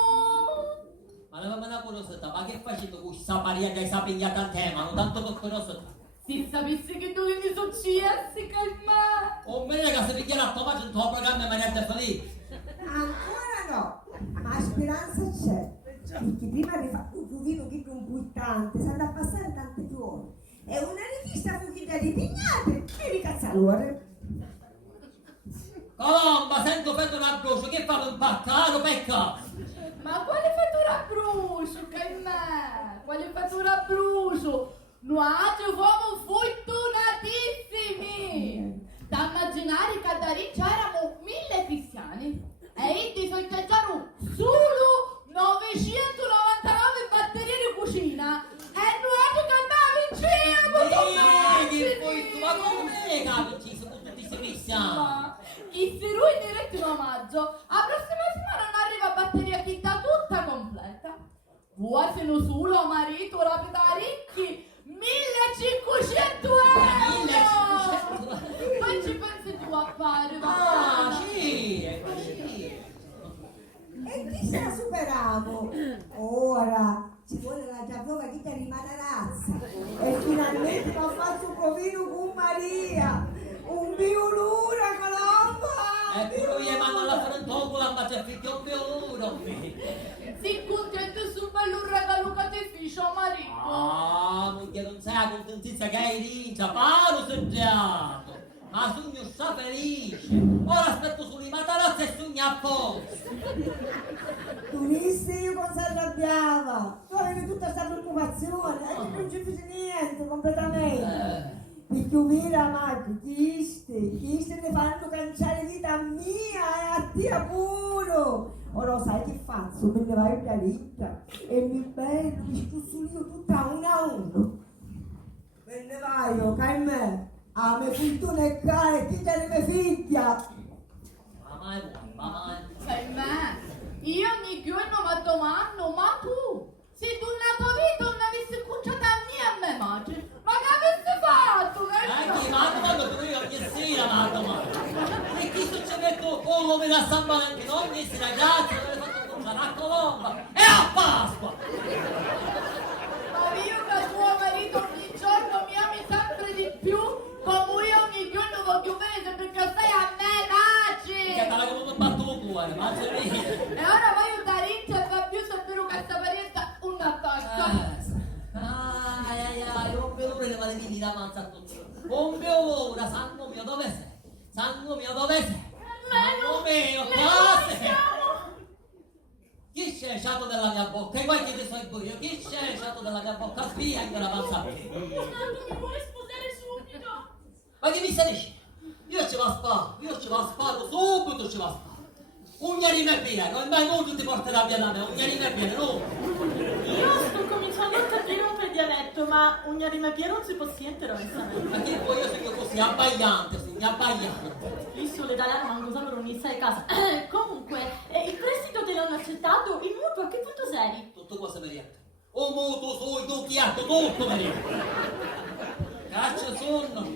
Ma non me la curiosità, ma che facendo con questa paria dai sapigliati al tema, non tanto per curiosità? Se sapessi che dovevi succedersi, calma. O meglio che se picchiare a Tommaso in tuo programma e maniera felice. Ancora no! Ma speranza c'è! Perché prima di fare un pochino che computante, si andrà a passare tante ore. E una rivista fuggita di pignate e di cazzalore. Colomba, sento fetto un abbrucio, che fate un paccato, pecca? Ma quale fattura brucio, calma. Quale fattura brucio? Noi fommo fortunatissimi. Da immaginare che da lì c'erano 1000 cristiani e ti sorteggiarono solo 999 batterie di cucina e noi che andavi in Ma come che capisci su tutti questi cristiani? Ma chi si lui in diretto omaggio, la prossima settimana non arriva batteria chitta tutta completa. Vuoi se non solo marito rapida ricchi 1500 euro! 1500 Poi ci Matarazza. E finalmente mi ho fatto un provino con Maria. Un violura, Colombo! Ecco lui manda alla frontogola, ma c'è figlio un violuro. Si contento su bello regalo che ti ficia marito. Ah, moglie non sei contentizia che hai rincia, paro seggiato. Ma sogno sta felice. Ora aspetto sulle matarazze e sogno a posto. Tu visti io come si arrabbiava? Tu avevi tutta questa preoccupazione e tu non ci feci niente completamente. Perché mira Marco, chi ne fanno cancellare vita mia e a te pure. Ora sai che faccio? Me ne vai via dritta e mi bello, mi scusso io tutta una a uno. Me ne vai io, che me? A me fortuna e care, chi te ne me figlia? Mamma è buona, mamma è... Sai me, io ogni giorno mi domando, ma tu, se tu nella tua vita non avessi cucciato a me e a me madre, ma che avessi fatto? Che mando pure io ogni sera, mando. E chi se ci metto un uomo da San Valentino ogni sera, grazie, aver fatto cucciare a Colomba e a Pasqua. Ma io che tuo marito ogni giorno mi ami sempre di più, come io ogni giorno voglio vedere perché stai a me, Naci! Che te come mi batto il cuore, mangia lì. E ora voglio da riccia e va più se vero che sta parenta una tacca. Ai, un veloce le maledini davanti a tutti. Un veloce, sanno mio dove sei? Sanno mio dove sei? Sanno mio, cosa sei? Chi c'è sciato della mia bocca? E guardi che so io, chi c'è sciato della mia bocca? Spia che la avanza a te. Nando mi vuole sposare subito. Ma che mi stai dicendo? Io ci va sparo, subito ci va sparo. Un iarino è pieno, e mai non ti porterà via da me, un iarino è pieno, no? Io sto cominciando a capire un po' il dialetto, ma un iarime pieno non si può sentire onestamente. Ma che poi io sono così abbagliante, Io sono italiano ma non so per non stai a casa. Comunque, il prestito te l'hanno accettato, il mutuo a che punto sei? Tutto cosa per niente. Un mutuo su, tu chiatto, tutto per niente. Caccia sonno,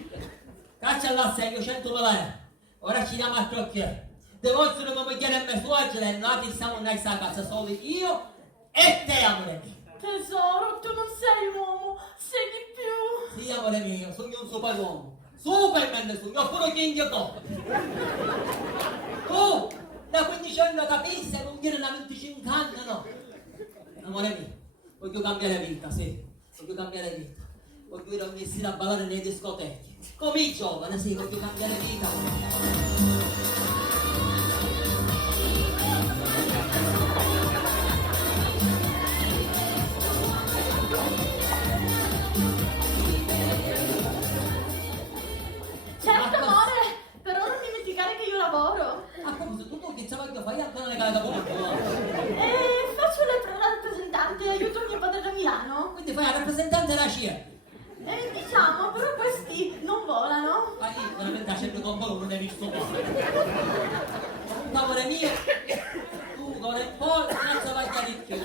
caccia all'assegno 100.000 euro. Ora ci diamo a crocchiere. Devo essere come chiede a me suocera e noi che siamo in questa casa soli io e te, amore mio. Tesoro, tu non sei un uomo, sei di più. Sì, amore mio, sono un superuomo. Superman sono, ho pure King Kong. Tu, da 15 anni capisci, non dire da 25 anni, no. Amore mio, voglio cambiare vita, sì. Voglio cambiare vita. Voglio ir ogni sera a ballare nei discoteche. Come i giovani, sì, voglio cambiare vita. Certo, amore, però non dimenticare che io lavoro. Ah, come se tu che che fai ancora le case con Faccio la rappresentante, aiuto mio padre da Milano. Quindi fai la rappresentante della CIA. Diciamo, però questi non volano. Ma io veramente la sempre con voi non hai visto mai. Amore mio, tu con il pollo non ci vai di più.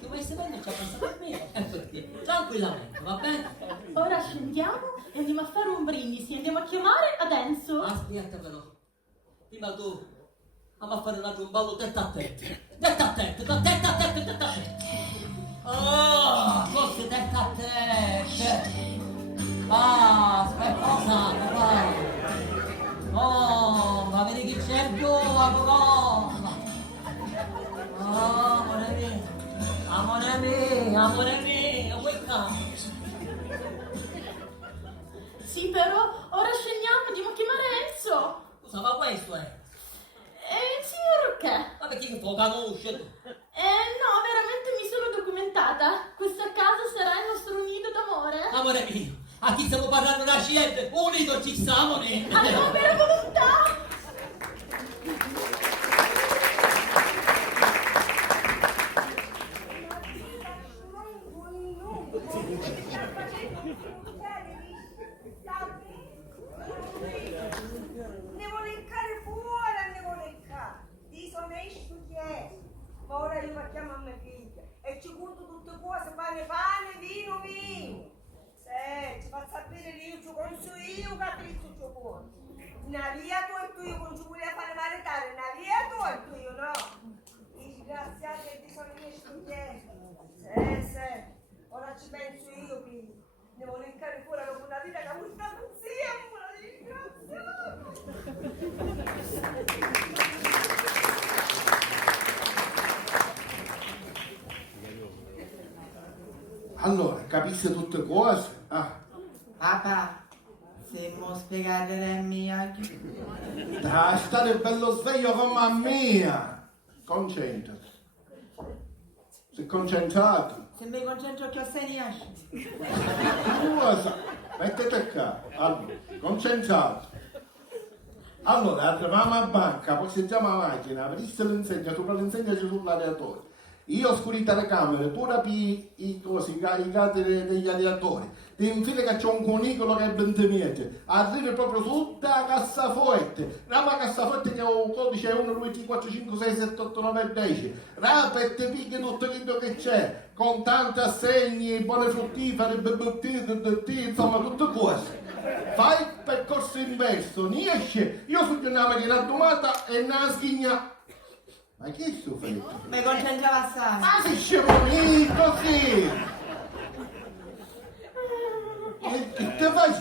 Che vuoi sapere non ci ha pensato a me. E perché? Tranquillamente, va bene? Ora scendiamo e andiamo a fare un brindisi. Andiamo a chiamare a Enzo. Aspetta però. Prima tu andiamo a fare un ballo tête a tête. Tête a tête, tête a tête, tête a tête. Oh, forse tête a tête. Ah, aspetta, va. Oh, ma vedi chi c'è più, no. Oh, amore mio, questa. Sì, però ora scendiamo, andiamo a chiamare Enzo. Scusa, ma questo è? Il signor che? Ma perché che tu conosci? No, veramente mi sono documentata. Questa casa sarà il nostro nido d'amore. Amore mio, a chi stiamo parlando da scelte? Unito ci siamo, ne? A tua vera volontà. Ne vuole leccare fuori, ne vuole leccare. Disonesto che è. Ma ora io la chiamo a mia figlia e ci conto tutte cose, pane, vino. Ci fa sapere io, ci conso io, capisco ciò buono. Una via tu e io, non ci volevo fare maritare, una via tu e io, no. Disgraziati e disonesto che è. Ora ci penso Devo leccare fuori dopo una vita che ha buttato insieme, una disgraziata. Allora, capisci tutte cose? Ah, Papà, se mo spiegate le mie. dai, stare bello sveglio come a mia. Concentrati. Sei concentrato? Se mi concentro che se ne esce. Cosa? Mettete qua. Allora, concentrato. Allora, arriviamo a banca, poi sentiamo la macchina, aprisse l'insegna, sopra l'insegna c'è sull'aleatore. Io oscurito le camere, tu rapi i cati degli aleatori. Ti infine che c'è un cunicolo che è 20 metri. Arrivi proprio sotto la cassaforte. Rapa la cassaforte che ha un codice 1, 2, 3, 4, 5, 6, 7, 8, 9, 10. Rapa e ti picchi tutto quello che c'è. Contanti, assegni, buone fruttifere, bebuttini, insomma tutte cose. Fai il percorso inverso, ne esce. Io sono una macchina domata e una schigna. Ma che sto facendo? Mi concentravo assai. Ma sei scemo così! Che te fai?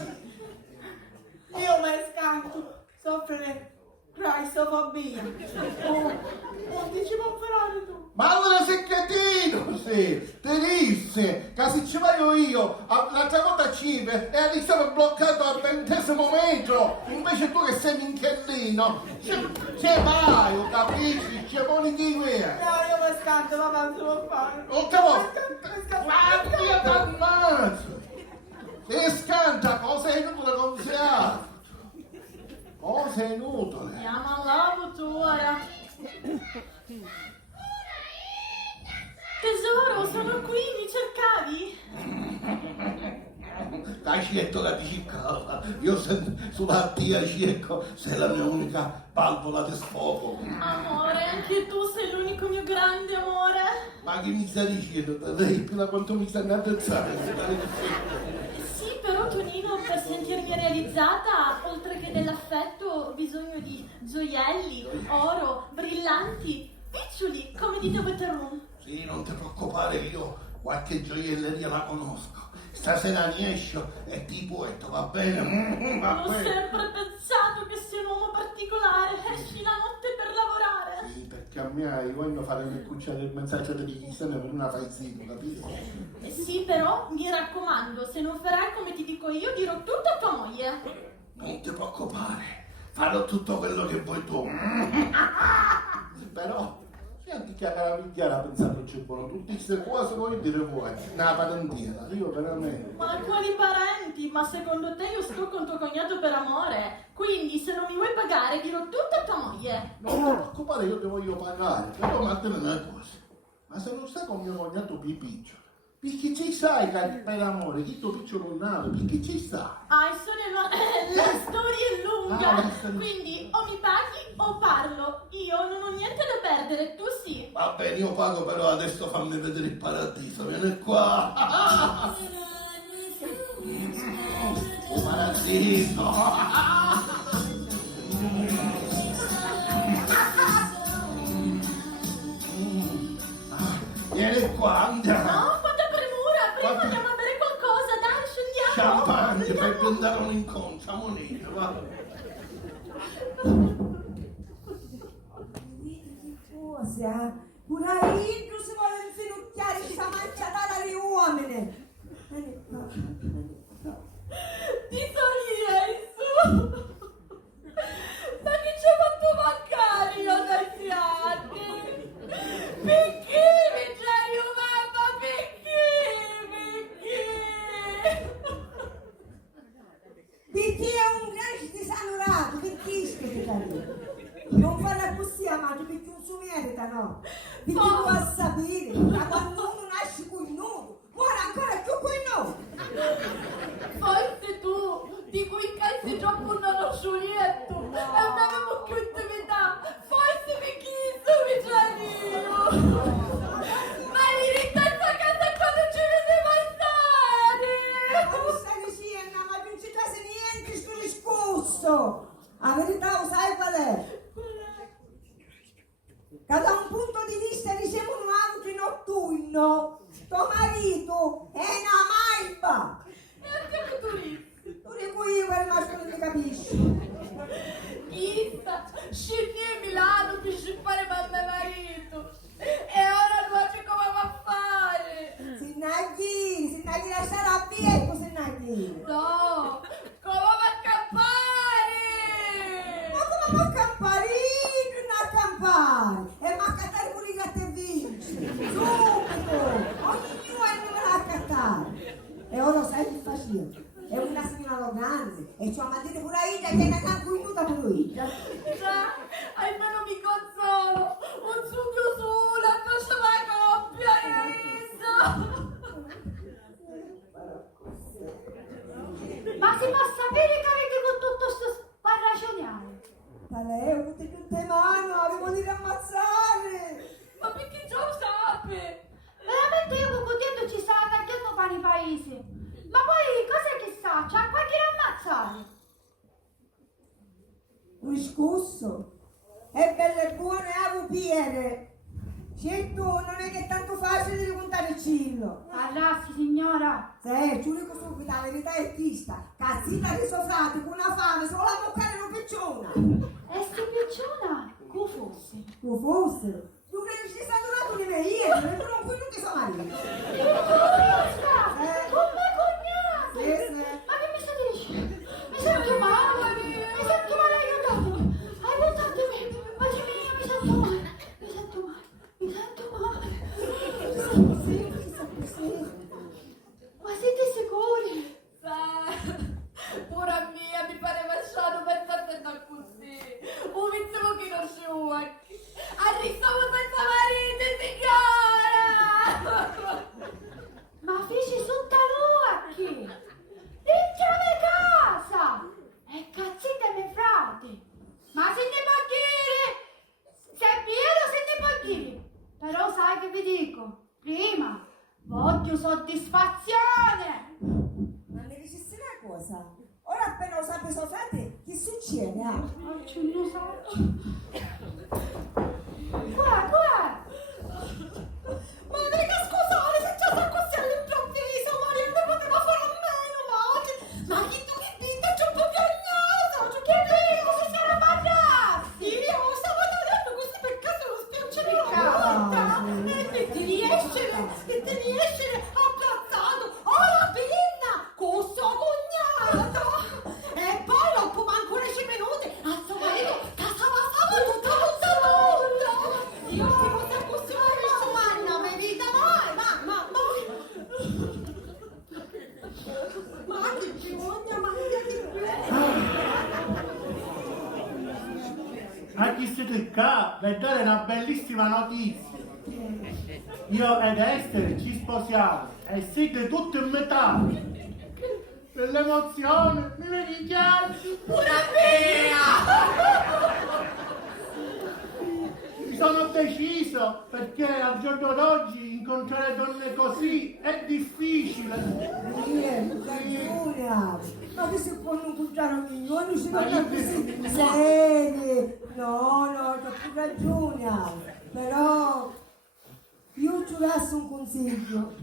Io mi scanto, soffrire claustrofobia. Non ti ci può fare tu. Ma allora sei cretino, sì! Te disse che se ci vado io, l'altra volta a Cive e iniziamo bloccato al 20° metro, invece tu che sei minchellino, ci vai, lo capisci? Ci poni di guerra! No, io mi scanto, papà, non si può fare. Non te vuoi! Ma io ti ammazzo! E scanta, cosa inutile non si ha! Cosa inutile! Chiama al lavoro tu ora. Tesoro, sono qui, mi cercavi? Hai scelto la bicicletta, io sulla tia cerco, sei la mia unica valvola di sfogo. Amore, anche tu sei l'unico mio grande amore. Ma che mi stai dicendo? Lei, fino a quanto mi stanno addozzando? Sì, però Tonino, per sentirmi realizzata, oltre che dell'affetto, ho bisogno di gioielli, oro, brillanti, piccioli, come di Peterun. Sì, non ti preoccupare, io qualche gioielleria la conosco. Stasera ne esco e ti puetto, va bene? Va Ho bene. sempre pensato che sei un uomo particolare, esci la notte per lavorare. Sì, perché a me voglio fare le cucce del messaggio televisione per una faisina, capisci? Sì, però mi raccomando, se non farai come ti dico io, dirò tutto a tua moglie. Non ti preoccupare, farò tutto quello che vuoi tu. Però, senti che la migliara ha pensato che c'è buono, tutte queste cose vuoi dire voi, una parentina, io veramente. Ma quali parenti? Ma secondo te io sto con tuo cognato per amore? Quindi se non mi vuoi pagare dirò tutto a tua moglie. Non ti preoccupare, io ti voglio pagare, però mantieni una cosa. Ma se non stai con mio cognato Pipiccio, perché ci sai che per amore, chi tuo picciolo non nato, perché ci sai? La storia è lunga, Ah, la storia- quindi o mi paghi o parlo. Io non ho niente da perdere, tu sì. Va bene, io pago, però adesso fammi vedere il paradiso, vieni qua. Oh, paradiso. Vieni qua, andiamo. No, quanta premura, prima Quanta- andiamo a bere qualcosa, dai, scendiamo. Champagne, Andiamo. per prendere un incontro, a moneta, va. Cosa? Puraino si vuole infinocchiare questa manciatata di uomini. Ti sono ma che ci ha fatto mancare io tanti anni? Perché mi c'hai io mamma? Perché è un grande disanorato, perché stai carino? Non farà così amato perché non si merita, no? Perché tu a sapere, da quando uno nasce con il nudo, muore ancora più con il nudo. Forse tu di cui incassi troppo un nonosciolietto e non avevo più intimità. Forse perché tu mi c'hai io. Ma eri in questa casa quando ci vedeva stare. Ma tu stai dicendo, ma non ci case niente sto discorso. La verità lo sai qual è? Che da un punto di vista diciamo un altro notturno, tuo marito è una malva. E siamo grandi e ci ho mandato pure a Ida che ne ha venuta pure Ida. Già, almeno mi consolo. Un studio solo, faceva coppia, hai visto? Ma si può sapere che avete con tutto sto sparragioniare? Taleo, tutte mani, avevo di ammazzare. Ma perché già lo sape? Veramente io con contento ci stava tagliando pane paese. Ma poi cos'è che sa? C'ha qualche ammazzare? Un scusso. È bello e buono e a piede. Certo, non è che è tanto facile di contare il cillo. Arrassi, signora. Sì, ci dico subito, la verità è questa. Cazzita di suo frate con una fame, solo la boccare non picciona. E se picciona, come fosse? Lo fosse. Tu credi ci sta durato di me ieri, tu non puoi non ti so marito. Con me cognate! Sì. Ma che mi state dicendo? Mi sento male, aiutatemi! Aiutatemi! Pace mia, mi sento male! Ma siete sicuri? Pure a mia mi pareva sciano per farti da così. Un vizio che non si vuole. Arrivavo senza marito, signora! Ma feci sotto l'occhi! Entrate a casa! E cazzite me frate! Ma se ne può dire! Se è vero se ne può dire! Però sai che vi dico? Prima voglio soddisfazione! Ma ne dicessi una cosa? Ora appena lo sapete suo frate, che succede? Faccio un rosaggio! Qua! Ma mica scusate se c'è sta così all'improvviso, Maria, non poteva fare a meno, ma chi tu che dite, c'è un po' piagnato, Che dico? Si sarà barrati! io stavo andando così per caso lo spiacere la Peccato. volta e devi essere abbrazzato, oh la pinna, con suo cognato e poi dopo manco 10 minuti a suo marito casava tutta io che cosa posso fare su Anna, mi vita ma che ci voglia, ma che A chi siete qua per dare una bellissima notizia. Io ed Esther ci sposiamo e siete tutti in metà. Per l'emozione mi vedi in chiaro. Pure a mia! Mi sono deciso perché al giorno d'oggi incontrare donne così è difficile. Giulia, ma che si può non cucciare ogni giorno, si Ma va io così che- seri. No, c'è più ragione, però io ci lascio un consiglio.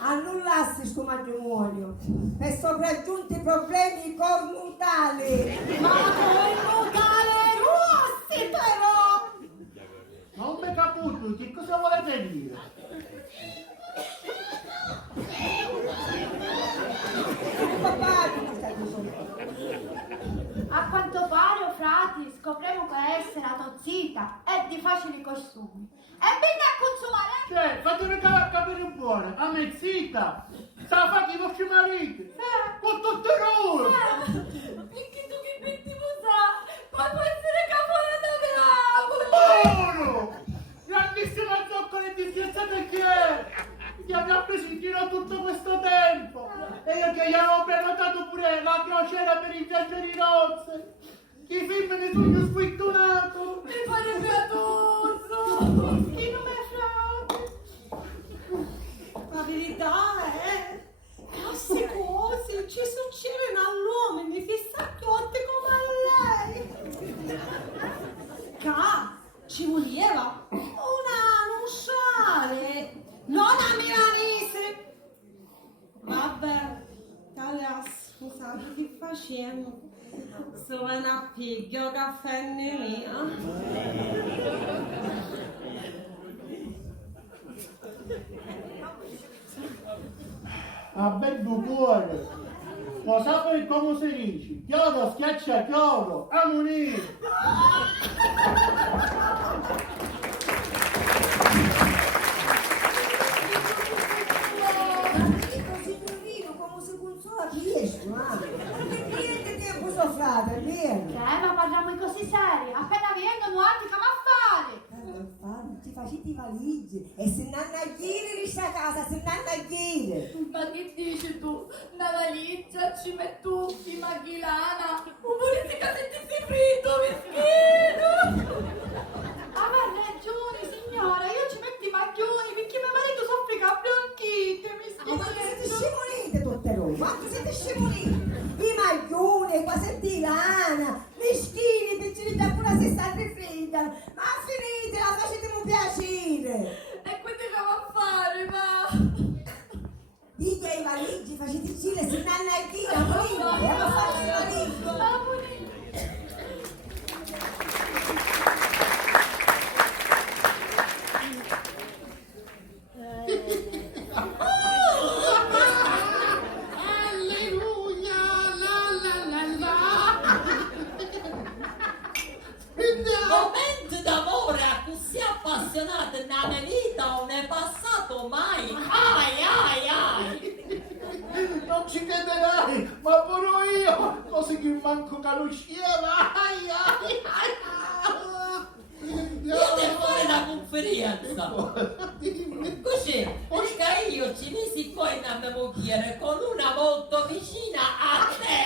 Annullassi sto matrimonio per sopraggiunti problemi cornutali. ma cornutale rossi però! Ma non mi capisco, che cosa volete dire? Papà, che mi stai dicendo? A quanto pare, o frati, scopriamo che essere tozzita è di facili costumi. E vieni a consumare! Cioè, fatemi capire buono, a me zitta, sta fatti i vostri mariti, con tutte loro! Perché tu che metti sa, poi può essere capo da Buono! Grandissima zoccola di schiazzate che è! Ti abbiamo preso in giro tutto questo tempo! E io che gli avevo prenotato pure la crociera per il viaggio di nozze! Che film ne sono sfortunato! Mi pare piatoso! Chi non è frate? La verità è che queste cose ci succedono agli uomini fissacchiotti come lei. Ca, ci voleva un sciale, non a milanese. Vabbè, Talia, scusate, che facciamo? Sono una piglio caffè mia. A bello cuore! Lo sapete come si dice? Chiodo schiaccia chiodo, a munire! Signorino, come si consola chi riesce, ma? Niente tempo soffrate, è vero? Ma parliamo di cose serie. Appena vengono altri come a fare. Ti facete i valigie e se non hanno a chiedere questa casa, se non hanno a chiedere. Ma che dici tu? Una valigia, ci metto i maghilana, oppure si casetti frito, mischino! Ha ragione, signora, io ci metto i maglioni perché mio marito soffre che ha bronchite, mi Ma quanto siete schizo. scemonite tutte voi? Quanto siete scemonite? I maglioni, i quasetti di lana, le schini, i piccini da pure se sta rifreddano. Ma finitela, facetemi un piacere. E quindi che va a fare, ma? Dite ai valigi, facete gire, se non hanno a dire, a fare i valigi. Alleluia, la la la la. Momento d'amore a così appassionato nella mia vita non è passato mai. Ai ai ai. Non ci crederai, ma pure io, così che manco che lo scieva. Ai ai ai. Io devo fare una conferenza. Così, perché io ci misi qua in a mia moglie con una molto vicina a te.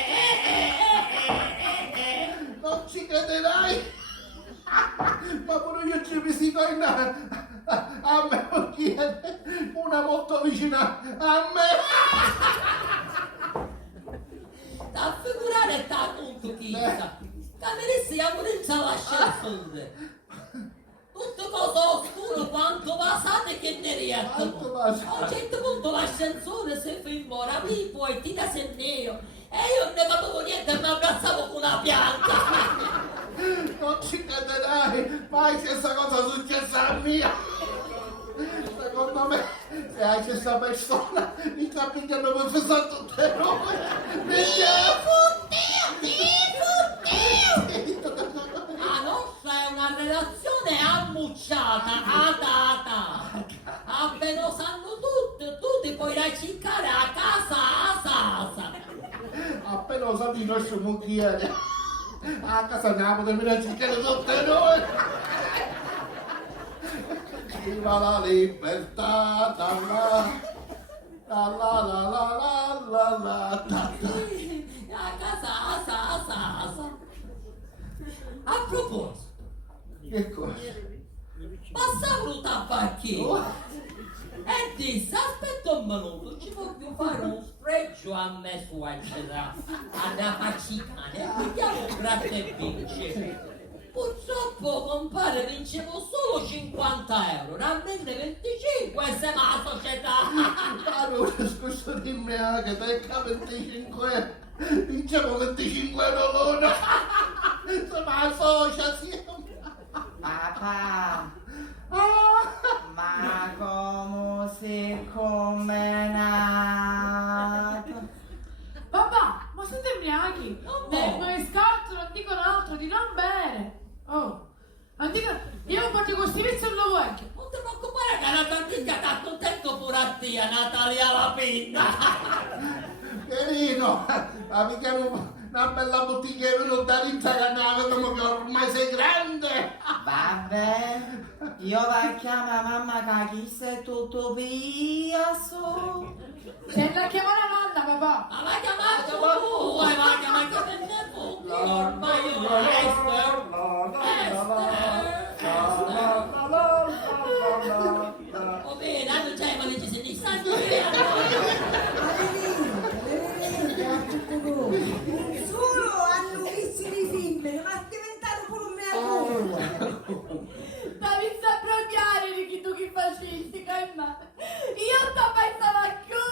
Non ci crederai, ma pure io ci visito in a me perché una molto vicina a me. Da figurare sta punto chissà. Cameresti a pure in l'ascensore. Tutto cosa oscuro quanto passate che ne riesco. A un certo punto l'ascensore si fermò, rapì poi ti da senneo. E io non ne capivo niente e mi abbracciavo con una pianta. Non ci crederai, mai questa cosa successa a mia. Secondo me, se hai questa persona, mi sta pigliando per fare tutte le robe. La nostra è una relazione ammucciata, adata. Appena lo sanno tutti, tu ti puoi ricicare a casa a sasa. Appena lo sa di nostro mogliere, a casa andiamo a venire a cercare tutte noi. Viva la libertà, la la la la la la la la. A casa a sasa. A proposito, Che cosa? passavo un tabacchino e disse aspetta un minuto, ci voglio fare un sfregio a me su accesa alla faccicana e vediamo un gratta e vince. Purtroppo compare vincevo solo 50 euro, rammenne 25 e siamo alla società. Allora, scusa dimmi anche, becca 25, vincevo 25 euro l'ora. Siamo associazione. Papà, ma come si combinato? Papà, ma siete ubriachi? No. Nel scatto non dicono altro di non bere. Oh, non dicono... Io un po' di questi vizi non lo voglio. Non ti preoccupare che la cantiglia t'ha contento pure a te, Natalia la pinna. Carino, mi chiamo una bella bottiglia di da rinzare a nave come che ormai sei grande. Vabbè, io la chiamo mamma che chissà è tutto via su. Devi chiamare la nonna, papà. Ma vai a chiamare tu, vai a chiamare che te ne fughi, ormai io Esther. Va bene, non c'è ma dici se ne sta Solo hanno visto i film, ma è diventato pure un mio lavoro. Stavi sappropriare di chi tu che fascisti, calma. Io sto pensando più,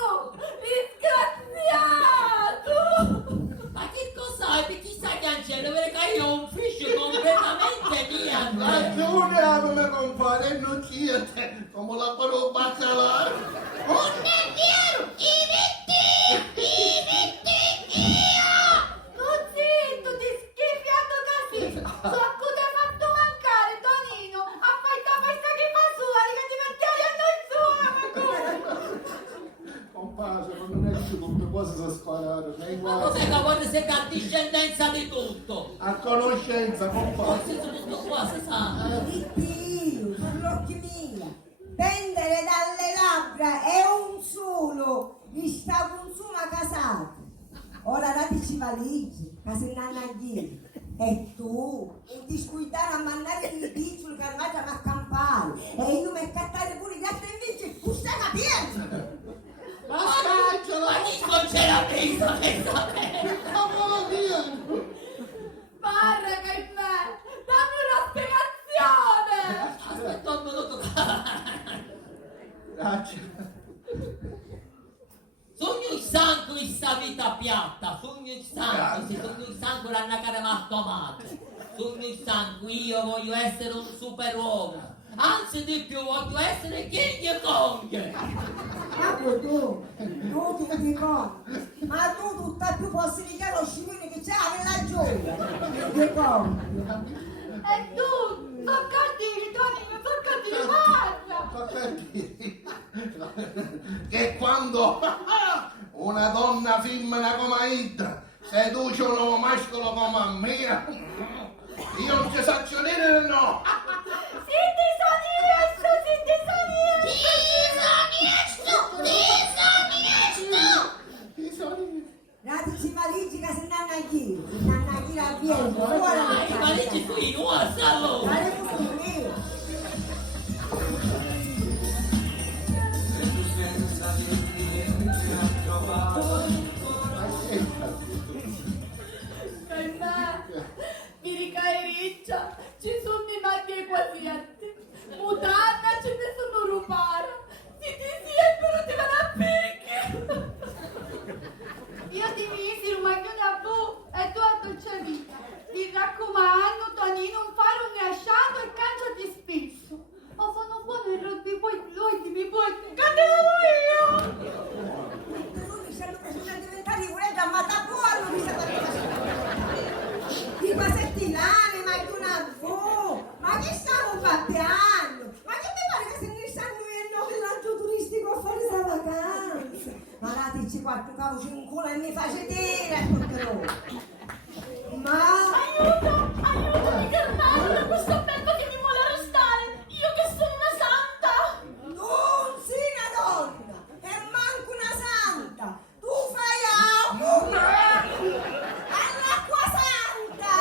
disgraziato! Ma che cos'hai? Per chi sa che Angelo, perché io ho un fiscio completamente mio. Ragione come compare non c'è come la parola baccalà. Un nero, i vitti io! Tu zitto, ti schiffiato così. So a cui ti hai fatto mancare, Tonino. A fare questa chifa sua, che ti mettiamo a noi sua, ma come? Compare, ma non è che tutte cose si sparano, nei Ma guai. cos'è che io vorrei sempre a discendenza di tutto. A conoscenza, compagno. Forse sono tutto qua, si sa. Dio, sull'occhio mia. Pendere dalle labbra è un solo, mi sta consuma casato. Ora dateci valigie, che se ne hanno anch'io. E tu, non ti scuidare a mandare il piccolo che arrivate a campare. E io mi cattare pure gli altri invece, busta capienza. Ma scaccialo! Ma chi non c'era prima che sapeva? Cavolo Dio! Parla che me! Dammi una spiegazione! Aspetta un minuto. Grazie. Sogno il sangue in sta vita piatta, sogno il sangue, se sogno il sangue l'hanno caramatto amato. Sogno il sangue, io voglio essere un superuomo. Anzi di più, voglio essere King Kong. Capo tu King Kong, ma tu tutta più possibilità lo scimone che c'è la gioia. King Kong. E tu, toccati, Tony, toccati, parla! Che quando una donna femmina come Ida seduce un uomo mascolo come me, io non ci saccio dire no! Dateci valigie che se ne hanno anch'io. Se ne hanno anch'io a Pietro. I valigie qui, nuosa allora. Dale pure me. Mi ricai riccia, ci sono i matti quasi a te. Mutanna ce ne sono rubare. Si ti siedono ti vanno a picchi. Io ti misi un maglione a bu e tu a dolce vita. Ti raccomando, Tony, non fare un lasciato e cangiati spesso. Ma sono buono il rugby, poi lui mi puoi candidato io. Tu mi sembra che sono diventati uretta, ma da buono mi sembra che di passettilane, ma di una bu. Ma che stiamo fabbando? Ma che mi pare che se ne stanno nel villaggio turistico a fare sta vacanza? Ma dateci quattro cavoli in culo e mi face dire. Ma Aiutami, Carmelo, questo petto che mi vuole arrestare! Io che sono una santa! non sei una donna e manco una santa. Tu fai all'acqua santa.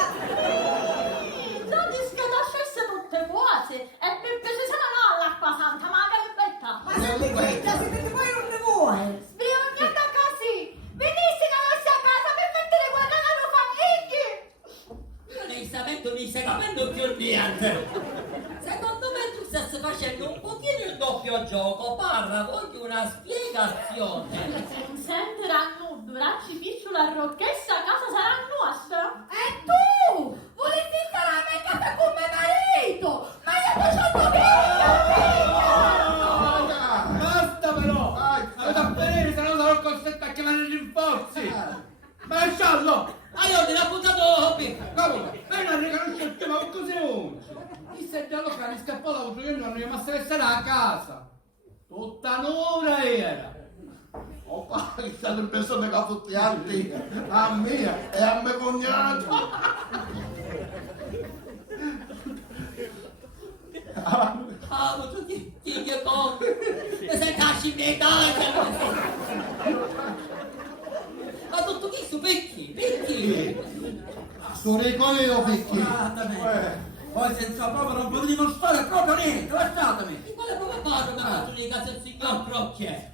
Già ti scadascesse tutte cose! E per precisare no all'acqua santa, ma che libertà! Ma se mi guida, se perché poi non ne vuoi. Sbirognata così! Venissi che non sia a casa per mettere guardare a famiglie! Onestamente non stai capendo più niente. Secondo me tu stai facendo un pochino il doppio gioco. Parla, voglio una spiegazione. Sentirà nudo, bracci piccolo a rocchessa, a casa sarà nostra! E tu! Volessi stare a me casa con mio marito! Ma io faccio Basta però! Vado a venire, se no sarò costretto a chiamare i rinforzi! Ma lasciarlo! Ma io te l'ho buttato qui. Cavolo, ma non riconosce più, ma così non c'è? Chi sei già locale, scappò l'auto, io non rimasto a essere a casa! Tutta nura era! Oh, che stanno persone che ha tutti altri a me e a mio cognato! Ah, ma tu King Kong. Mi sei cascimiettato. Ma tutto chi su picchi? Sono io picchi! Guardatemi. Poi senza proprio non potete dimostrare proprio niente, lasciatemi. Di quale proprio parlo che faccio di casa il signor Crocchie?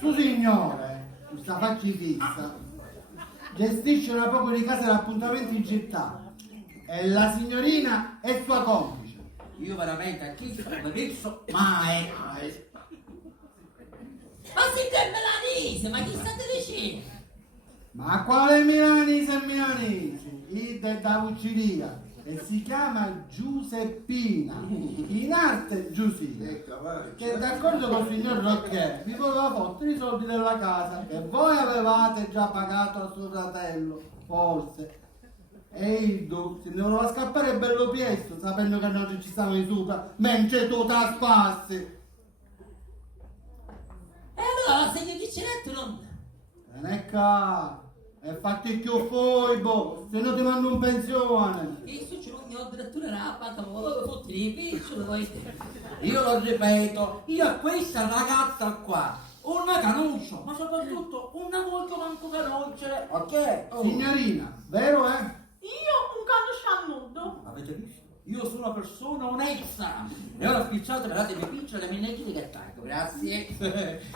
Su signore, questa faccia fissa, gestisce una propria di casa d'appuntamento in città e la signorina è sua complice. Io veramente a chi sono visto mai. Ma siete melanese, ma chi state dicendo? Ma quale milanese e milanese? Ida è da Ucciria e si chiama Giuseppina, in arte Giusina, che è d'accordo con il signor Rocchè vi voleva fottere i soldi della casa che voi avevate già pagato a suo fratello, forse. E Ildo se ne voleva scappare bello piesto, sapendo che noi ci stavamo di sopra, mentre tu ti spassi. E allora la segno di Cinetto non... Non è qua. E fatti più foibo, se no ti mando un pensione. Isso ce l'ho addirittura la banca, ma volevo tutti i piccioli, poi... Io lo ripeto, io a questa ragazza qua una conosco, ma soprattutto una voglio manco conoscere, ok? Oh. Signorina, vero Io un cane sciannudo. Avete visto? Io sono una persona onesta e ora spicciate, guardate, mi piccio le mineggi che attacco, grazie.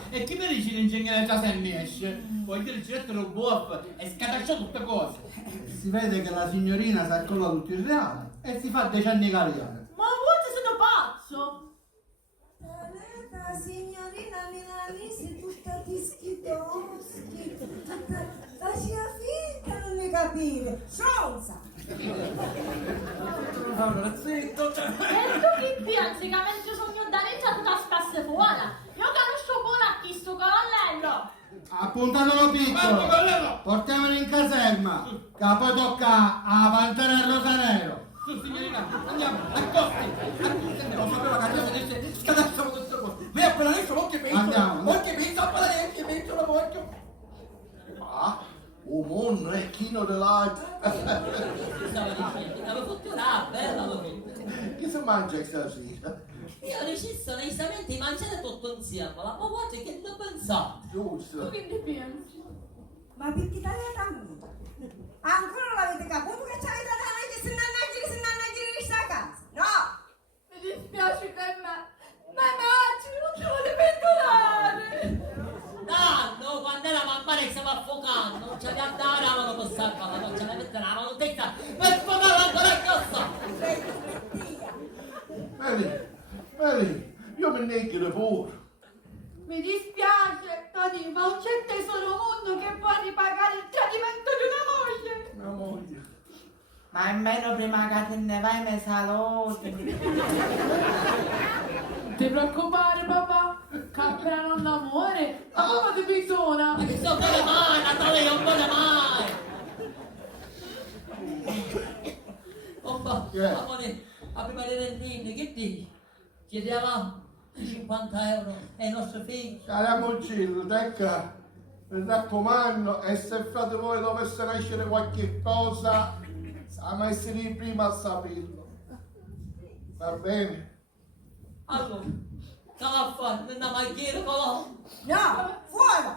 E chi mi dice l'ingegnere già se ne esce? Vuoi dire certo lo buff e scataccia tutte cose. Si vede che la signorina si accolla tutto il reale e si fa decenni carriere. Ma voi siete pazzo? La signorina milanese tutta di schitoschi, faceva finta non ne capire, stronza! Allora, zitto. E tu chi pensi che mentre sogno da legge tu ti spasse fuori? Io conosco buono a chi sto colonnello. Appuntatelo piccolo, portiamolo in caserma, che poi tocca a Pantera e Rosanero. Su signorina, andiamo, accosti. Lo sapevo che adesso dice, scatacciamo tutte cose. Vai appena adesso, non che penso, Andiamo. non che penso, appena adesso, penso la voglio. Ah, un mondo è chino dell'arte. Stavo dicendo, avevo fatto una bella domenica. Che si mangia stasera? Io ho deciso onestamente di mangiare tutto insieme, ma guarda che ne pensate? Giusto. Tu che ne pensi? Ma perché tagliata a me? Ancora non l'avete capito che c'avete da me che se ne annagiri di sta casa? No! Mi dispiace per me, ma immagini, non te lo devi pendolare. No, quando era mamma che stava affogando, non c'aveva andare la mano per salvarla, non c'aveva mettere la mano testa per sfogare ancora il cazzo! Vedi, io mi negro pure. Mi dispiace, Tony, ma non c'è tesoro mondo che può ripagare il tradimento di una moglie. Mia moglie. Ma almeno prima che te ne vai mi saluti. Non ti preoccupare papà, capirà l'amore, ma come ti bisogna? Ma che sto bene mai, Natale, non bene mai! Oppa, amore, a prima di rendine, che dici? Chiediamo 50 euro ai nostri figli. Cariamo il cielo, tecca. Mi raccomando, e se fate voi dovesse nascere qualche cosa, siamo essere i primi a saperlo. Va bene? Allora, che va a fare? Non andiamo a chiedere colò? No! Fuori!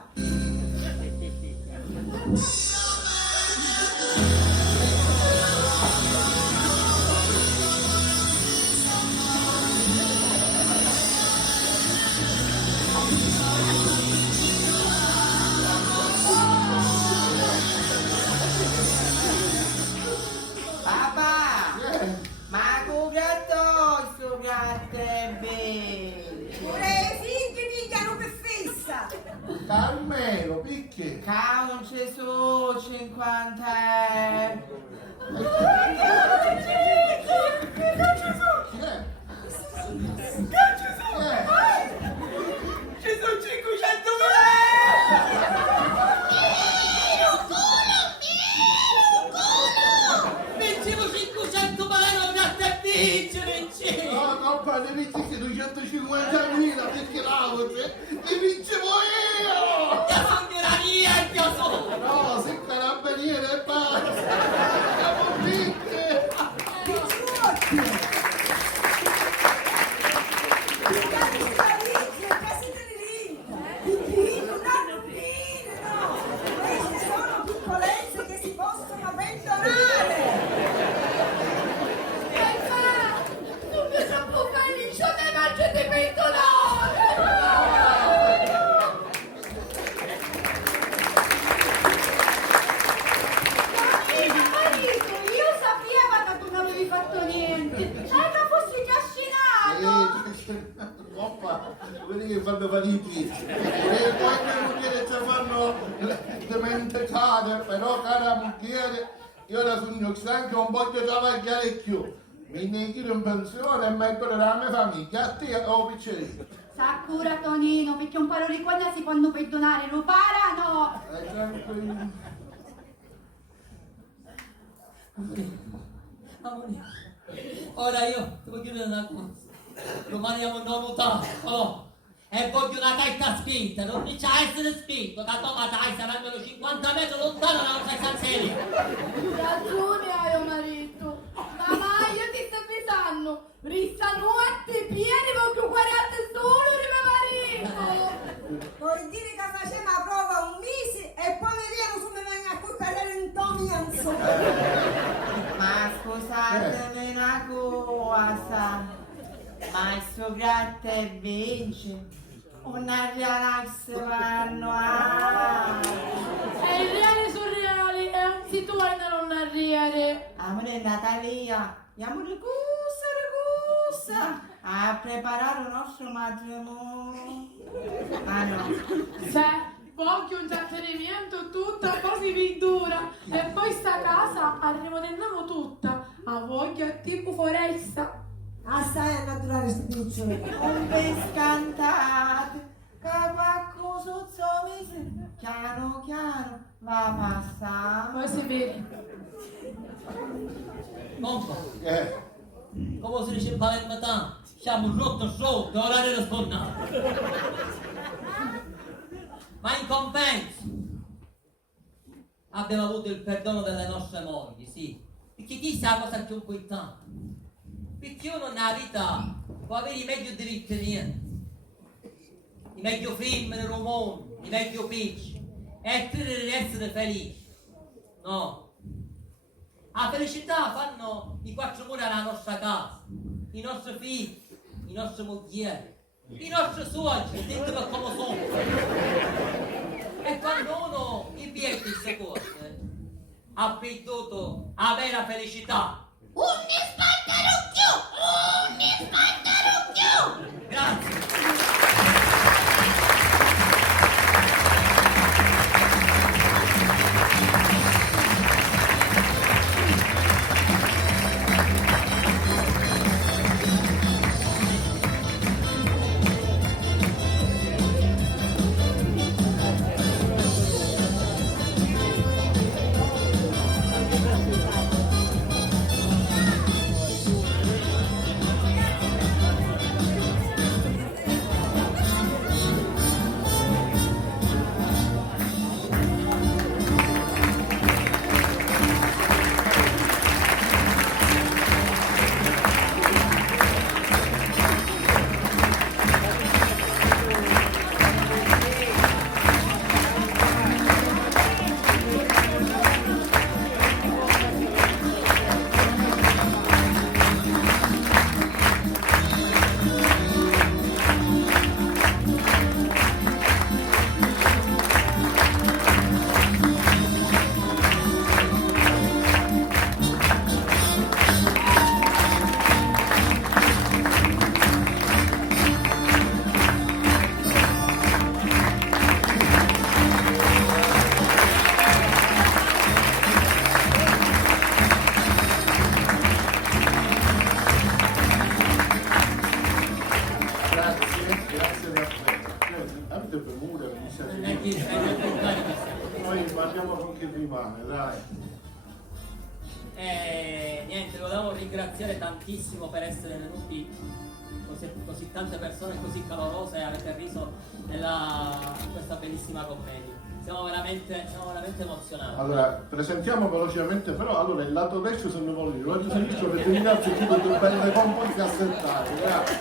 Papà! Ma con gatto sto gatto è bello! Pure i figli pigliano per fissa! Carmelo, picchi. Ca non ci sono 50 euro! Ci sono 500.000 Vincevo 500 baleno da te vince! No, padre, vinci 250.000, perché la voce li vincevo io! Io sono niente, io sono! No, se carabiniere e basta! Siamo vinti! Queste sono piccolezze che si possono perdonare! Non mi troppo felice, ne mangio di pentolare! Marito, io sapevo che tu non avevi fatto niente! E che fossi cascinato! Oppa, vedi che fanno fare i pizzi. E poi le mogli ci fanno le mentecate, però cara moglie, io ora sono stanco, non voglio travagliare più. Mi negiro in pensione e metto la mia famiglia, a te o piccerino. Sakura Tonino, perché un paro di quella si può perdonare, lo parano! Tranquillo. Amore, ora io devo chiedere una cosa. Domani andiamo a notare, oh, E voglio una carta spinta, non mi c'ha essere spinto, che tu matai saranno 50 metri lontano dalla nostra stanzeria. Ragione hai, oh marito. Mamma, io ti sto pensando. Rissa notte pieni con 40 solo di mio marito. Vuoi dire che faceva la prova un mese e poi vediamo se mi viene a cucchiare in Tommy Anson. Ma scusatemi una cosa, ma il suo gratte vince. Una relax annuale. E il reale surreale e anzi tu hai da non arrivare. Amore Natalia, andiamo di cussa a preparare il nostro matrimonio. Ah no. Se voglio un trattenimento tutto a po' di pittura e poi sta casa la rimodelliamo tutta a voglia tipo foresta. Assai a naturale sti piccioli. Un pescantato, che qualcosa mese, chiaro chiaro, va a passare. Poi si vede. Conco, come si dice in palermitano, siamo sotto, orario sponnato. Ma in compenso abbiamo avuto il perdono delle nostre mogli, sì. Perché chissà cosa più importante. Perché uno nella vita può avere i meglio diritti niente, i meglio film, i romani, i meglio picci, e credere di essere felici. No. La felicità fanno i quattro mura alla nostra casa, i nostri figli, i nostri moglieri, i nostri suoceri, ditemi come sono. E quando uno invia queste cose, ha perduto la vera felicità. Grazie. Niente, volevamo ringraziare tantissimo per essere venuti così tante persone così calorose e avete riso in questa bellissima commedia. Siamo veramente emozionati. Allora, presentiamo velocemente, però allora il lato destro se ne vuole dire, il lato sinistro per ringrazio tutte due belle composti cassettate. Grazie.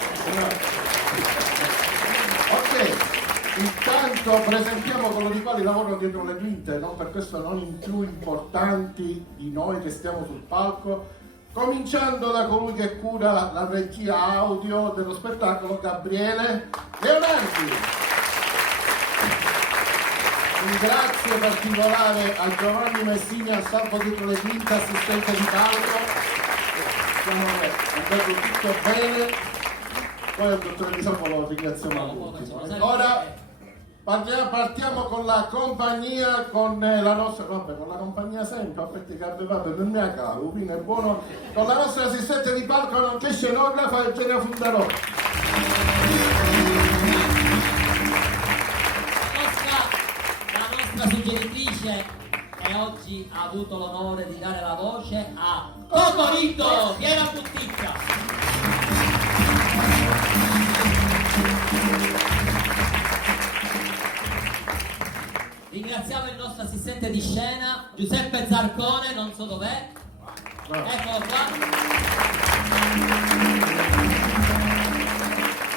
Ok. Intanto presentiamo coloro i quali lavorano dietro le quinte, non per questo non in più importanti di noi che stiamo sul palco, cominciando da colui che cura la regia audio dello spettacolo, Gabriele Leonardi. Un grazie particolare a Giovanni Messini e a Salvo dietro le quinte, assistente di palco. Stiamo andando tutto bene. Poi al dottore Di Sappo lo ringraziamo tutti. Ora partiamo con la compagnia, con la nostra, vabbè, con la compagnia sempre, perché vabbè, per me a cavo, quindi è buono, con la nostra assistente di palco, nonché scenografa Eugenia Fundarò. La nostra suggeritrice e oggi ha avuto l'onore di dare la voce a Cocorito, Piera Butticca. Ringraziamo il nostro assistente di scena, Giuseppe Zarcone, non so dov'è. Eccolo qua.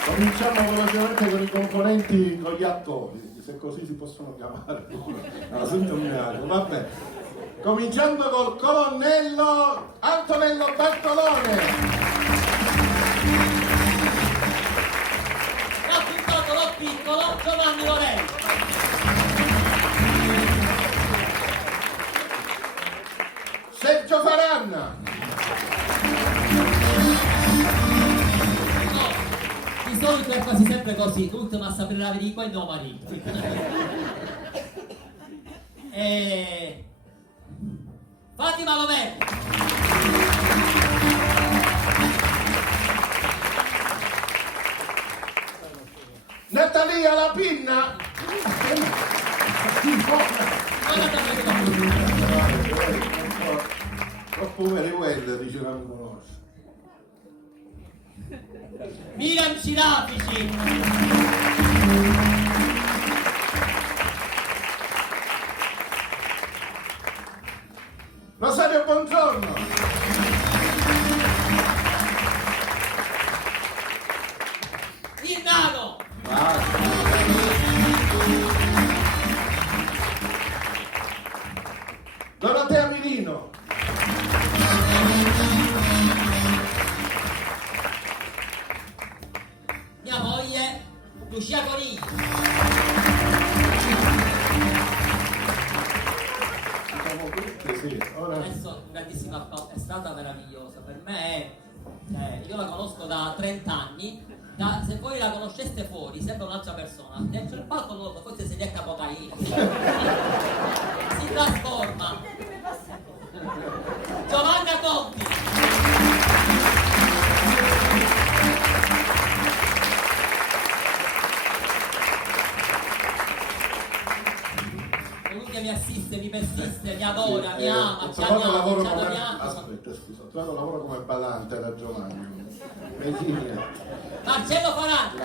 Cominciamo velocemente con i componenti, con gli attori, se così si possono chiamare. No, sintoniato, vabbè. Cominciando col colonnello Antonello Bartolone. L'appuntato lo piccolo Giovanni Lorenzo. Sergio Faranna. Di solito è quasi sempre così, tutto ma sapere la verità e no marito. E... Fatima Loverni. Natalia Lapinna. Troppo veri quelli, dice la mi conosce. Miriam Cirafici. Rosario Bongiorno. Il Nano. Dorotea Mirino. Mia moglie Lucia Coniglio. Diciamo tutte, sì. Ora... Adesso un grandissimo applauso, è stata meravigliosa, per me io la conosco da 30 anni, se voi la conosceste fuori sembra un'altra persona, dentro il palco non lo so, forse si è capocaina, si trasforma. Giovanna Conti. Colui che mi assiste, mi persiste, mi adora, mi ama, ho ci trovato amiamo, lavoro ci come... adoriamo. Aspetta, scusa, ho trovato lavoro come ballante, era Giovanni. Medina. Marcello Faranti.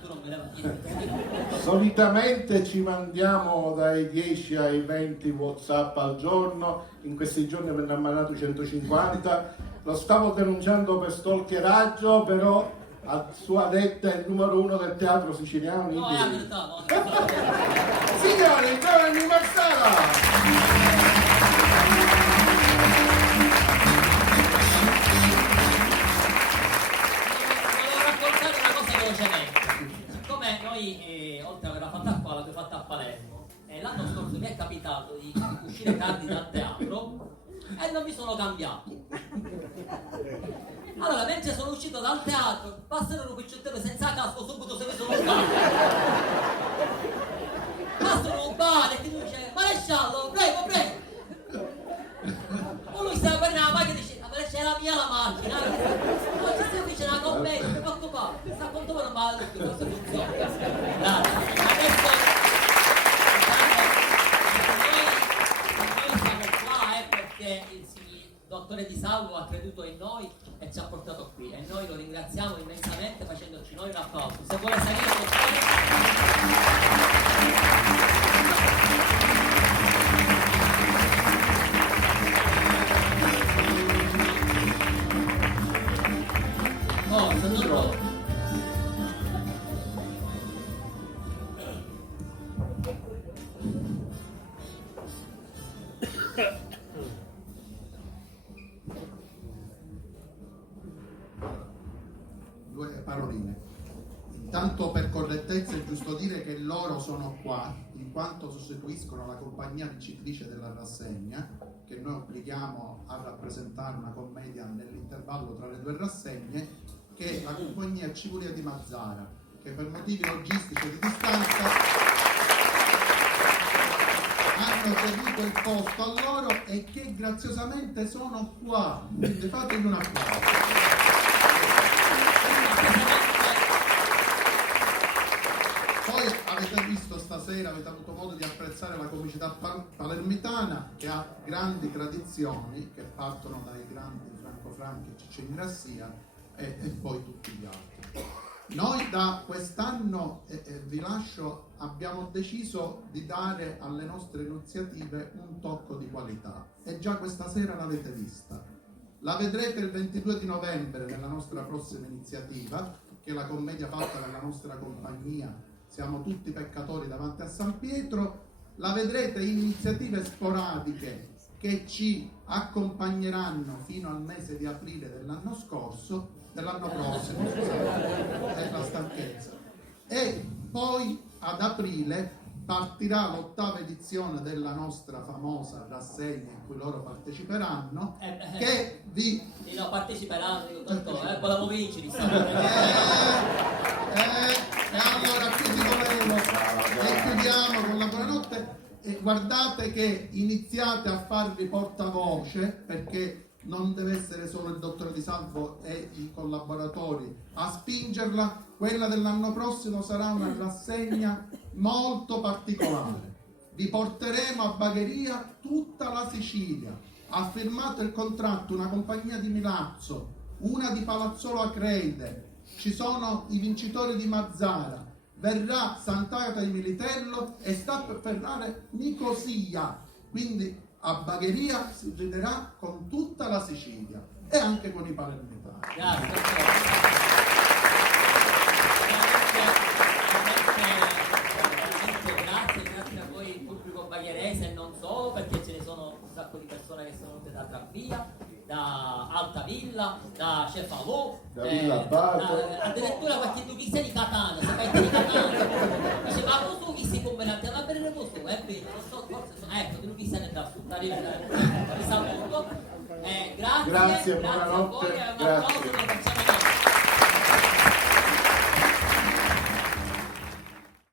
Tu non me ne niente. Solitamente ci mandiamo dai 10 ai 20 WhatsApp al giorno, in questi giorni me ne hanno mandato 150, lo stavo denunciando per stalkeraggio, però a sua detta è il numero 1 del teatro siciliano. No, è la verità, no. Signori, Giovanni Marsala! Siccome noi, oltre ad averla fatta qua, l'abbiamo fatta a Palermo, e l'anno scorso mi è capitato di uscire tardi dal teatro e non mi sono cambiato. Allora, mentre sono uscito dal teatro, passano un picciottello senza casco, subito se ne sono stato. Passano un bar e ti dice, maresciallo, prego, prego. O lui stava per la macchina e dice, ma c'è la mia la macchina. Ma ci stiamo vicino alla commedia, non mi preoccupare. Sta conto per un male, questo funziona. Grazie. Adesso noi siamo qua perché il dottore Di Salvo ha creduto in noi e ci ha portato qui. E noi lo ringraziamo immensamente facendoci noi un applauso. Se vuole salire con Due paroline. Intanto, per correttezza è giusto dire che loro sono qua in quanto sostituiscono la compagnia vincitrice della rassegna, che noi obblighiamo a rappresentare una commedia nell'intervallo tra le due rassegne, che è la compagnia Civulia di Mazzara, che per motivi logistici e di distanza hanno ceduto il posto a loro e che graziosamente sono qua. Quindi fategli un applauso. Poi avete visto stasera, avete avuto modo di apprezzare la comicità palermitana, che ha grandi tradizioni che partono dai grandi Franco Franchi e Ciccio Ingrassia, e poi tutti gli altri. Noi da quest'anno, vi lascio, abbiamo deciso di dare alle nostre iniziative un tocco di qualità e già questa sera l'avete vista. La vedrete il 22 di novembre nella nostra prossima iniziativa, che è la commedia fatta nella nostra compagnia Siamo tutti peccatori davanti a San Pietro. La vedrete in iniziative sporadiche che ci accompagneranno fino al mese di aprile dell'anno prossimo, scusate, è la stanchezza. E poi ad aprile partirà l'8ª edizione della nostra famosa rassegna in cui loro parteciperanno, che vi... Sì, no, parteciperanno, io dottore, volevo vincere, e allora qui ti volevo e chiudiamo con la buonanotte. E guardate che iniziate a farvi portavoce, perché non deve essere solo il dottore Di Salvo e i collaboratori a spingerla. Quella dell'anno prossimo sarà una rassegna molto particolare. Vi porteremo a Bagheria tutta la Sicilia. Ha firmato il contratto una compagnia di Milazzo, una di Palazzolo Acreide, ci sono i vincitori di Mazzara, verrà Sant'Agata di Militello e sta per fermare Nicosia. Quindi a Bagheria si riderà con tutta la Sicilia e anche con i palermitani. Grazie a voi, il pubblico bagherese e non solo, perché ce ne sono un sacco di persone che sono venute da Trabbia, da Altavilla, da Cefalù, da Villa Abate, addirittura qualche duchessa di Catania, sapete di Catania? Dice, ma tu chi si combinati alla bere posto? È vero, non so, forse sono, ecco, duchessa ne da sud, arrivederci, vi saluto, grazie, grazie, a voi, buonanotte, un applauso,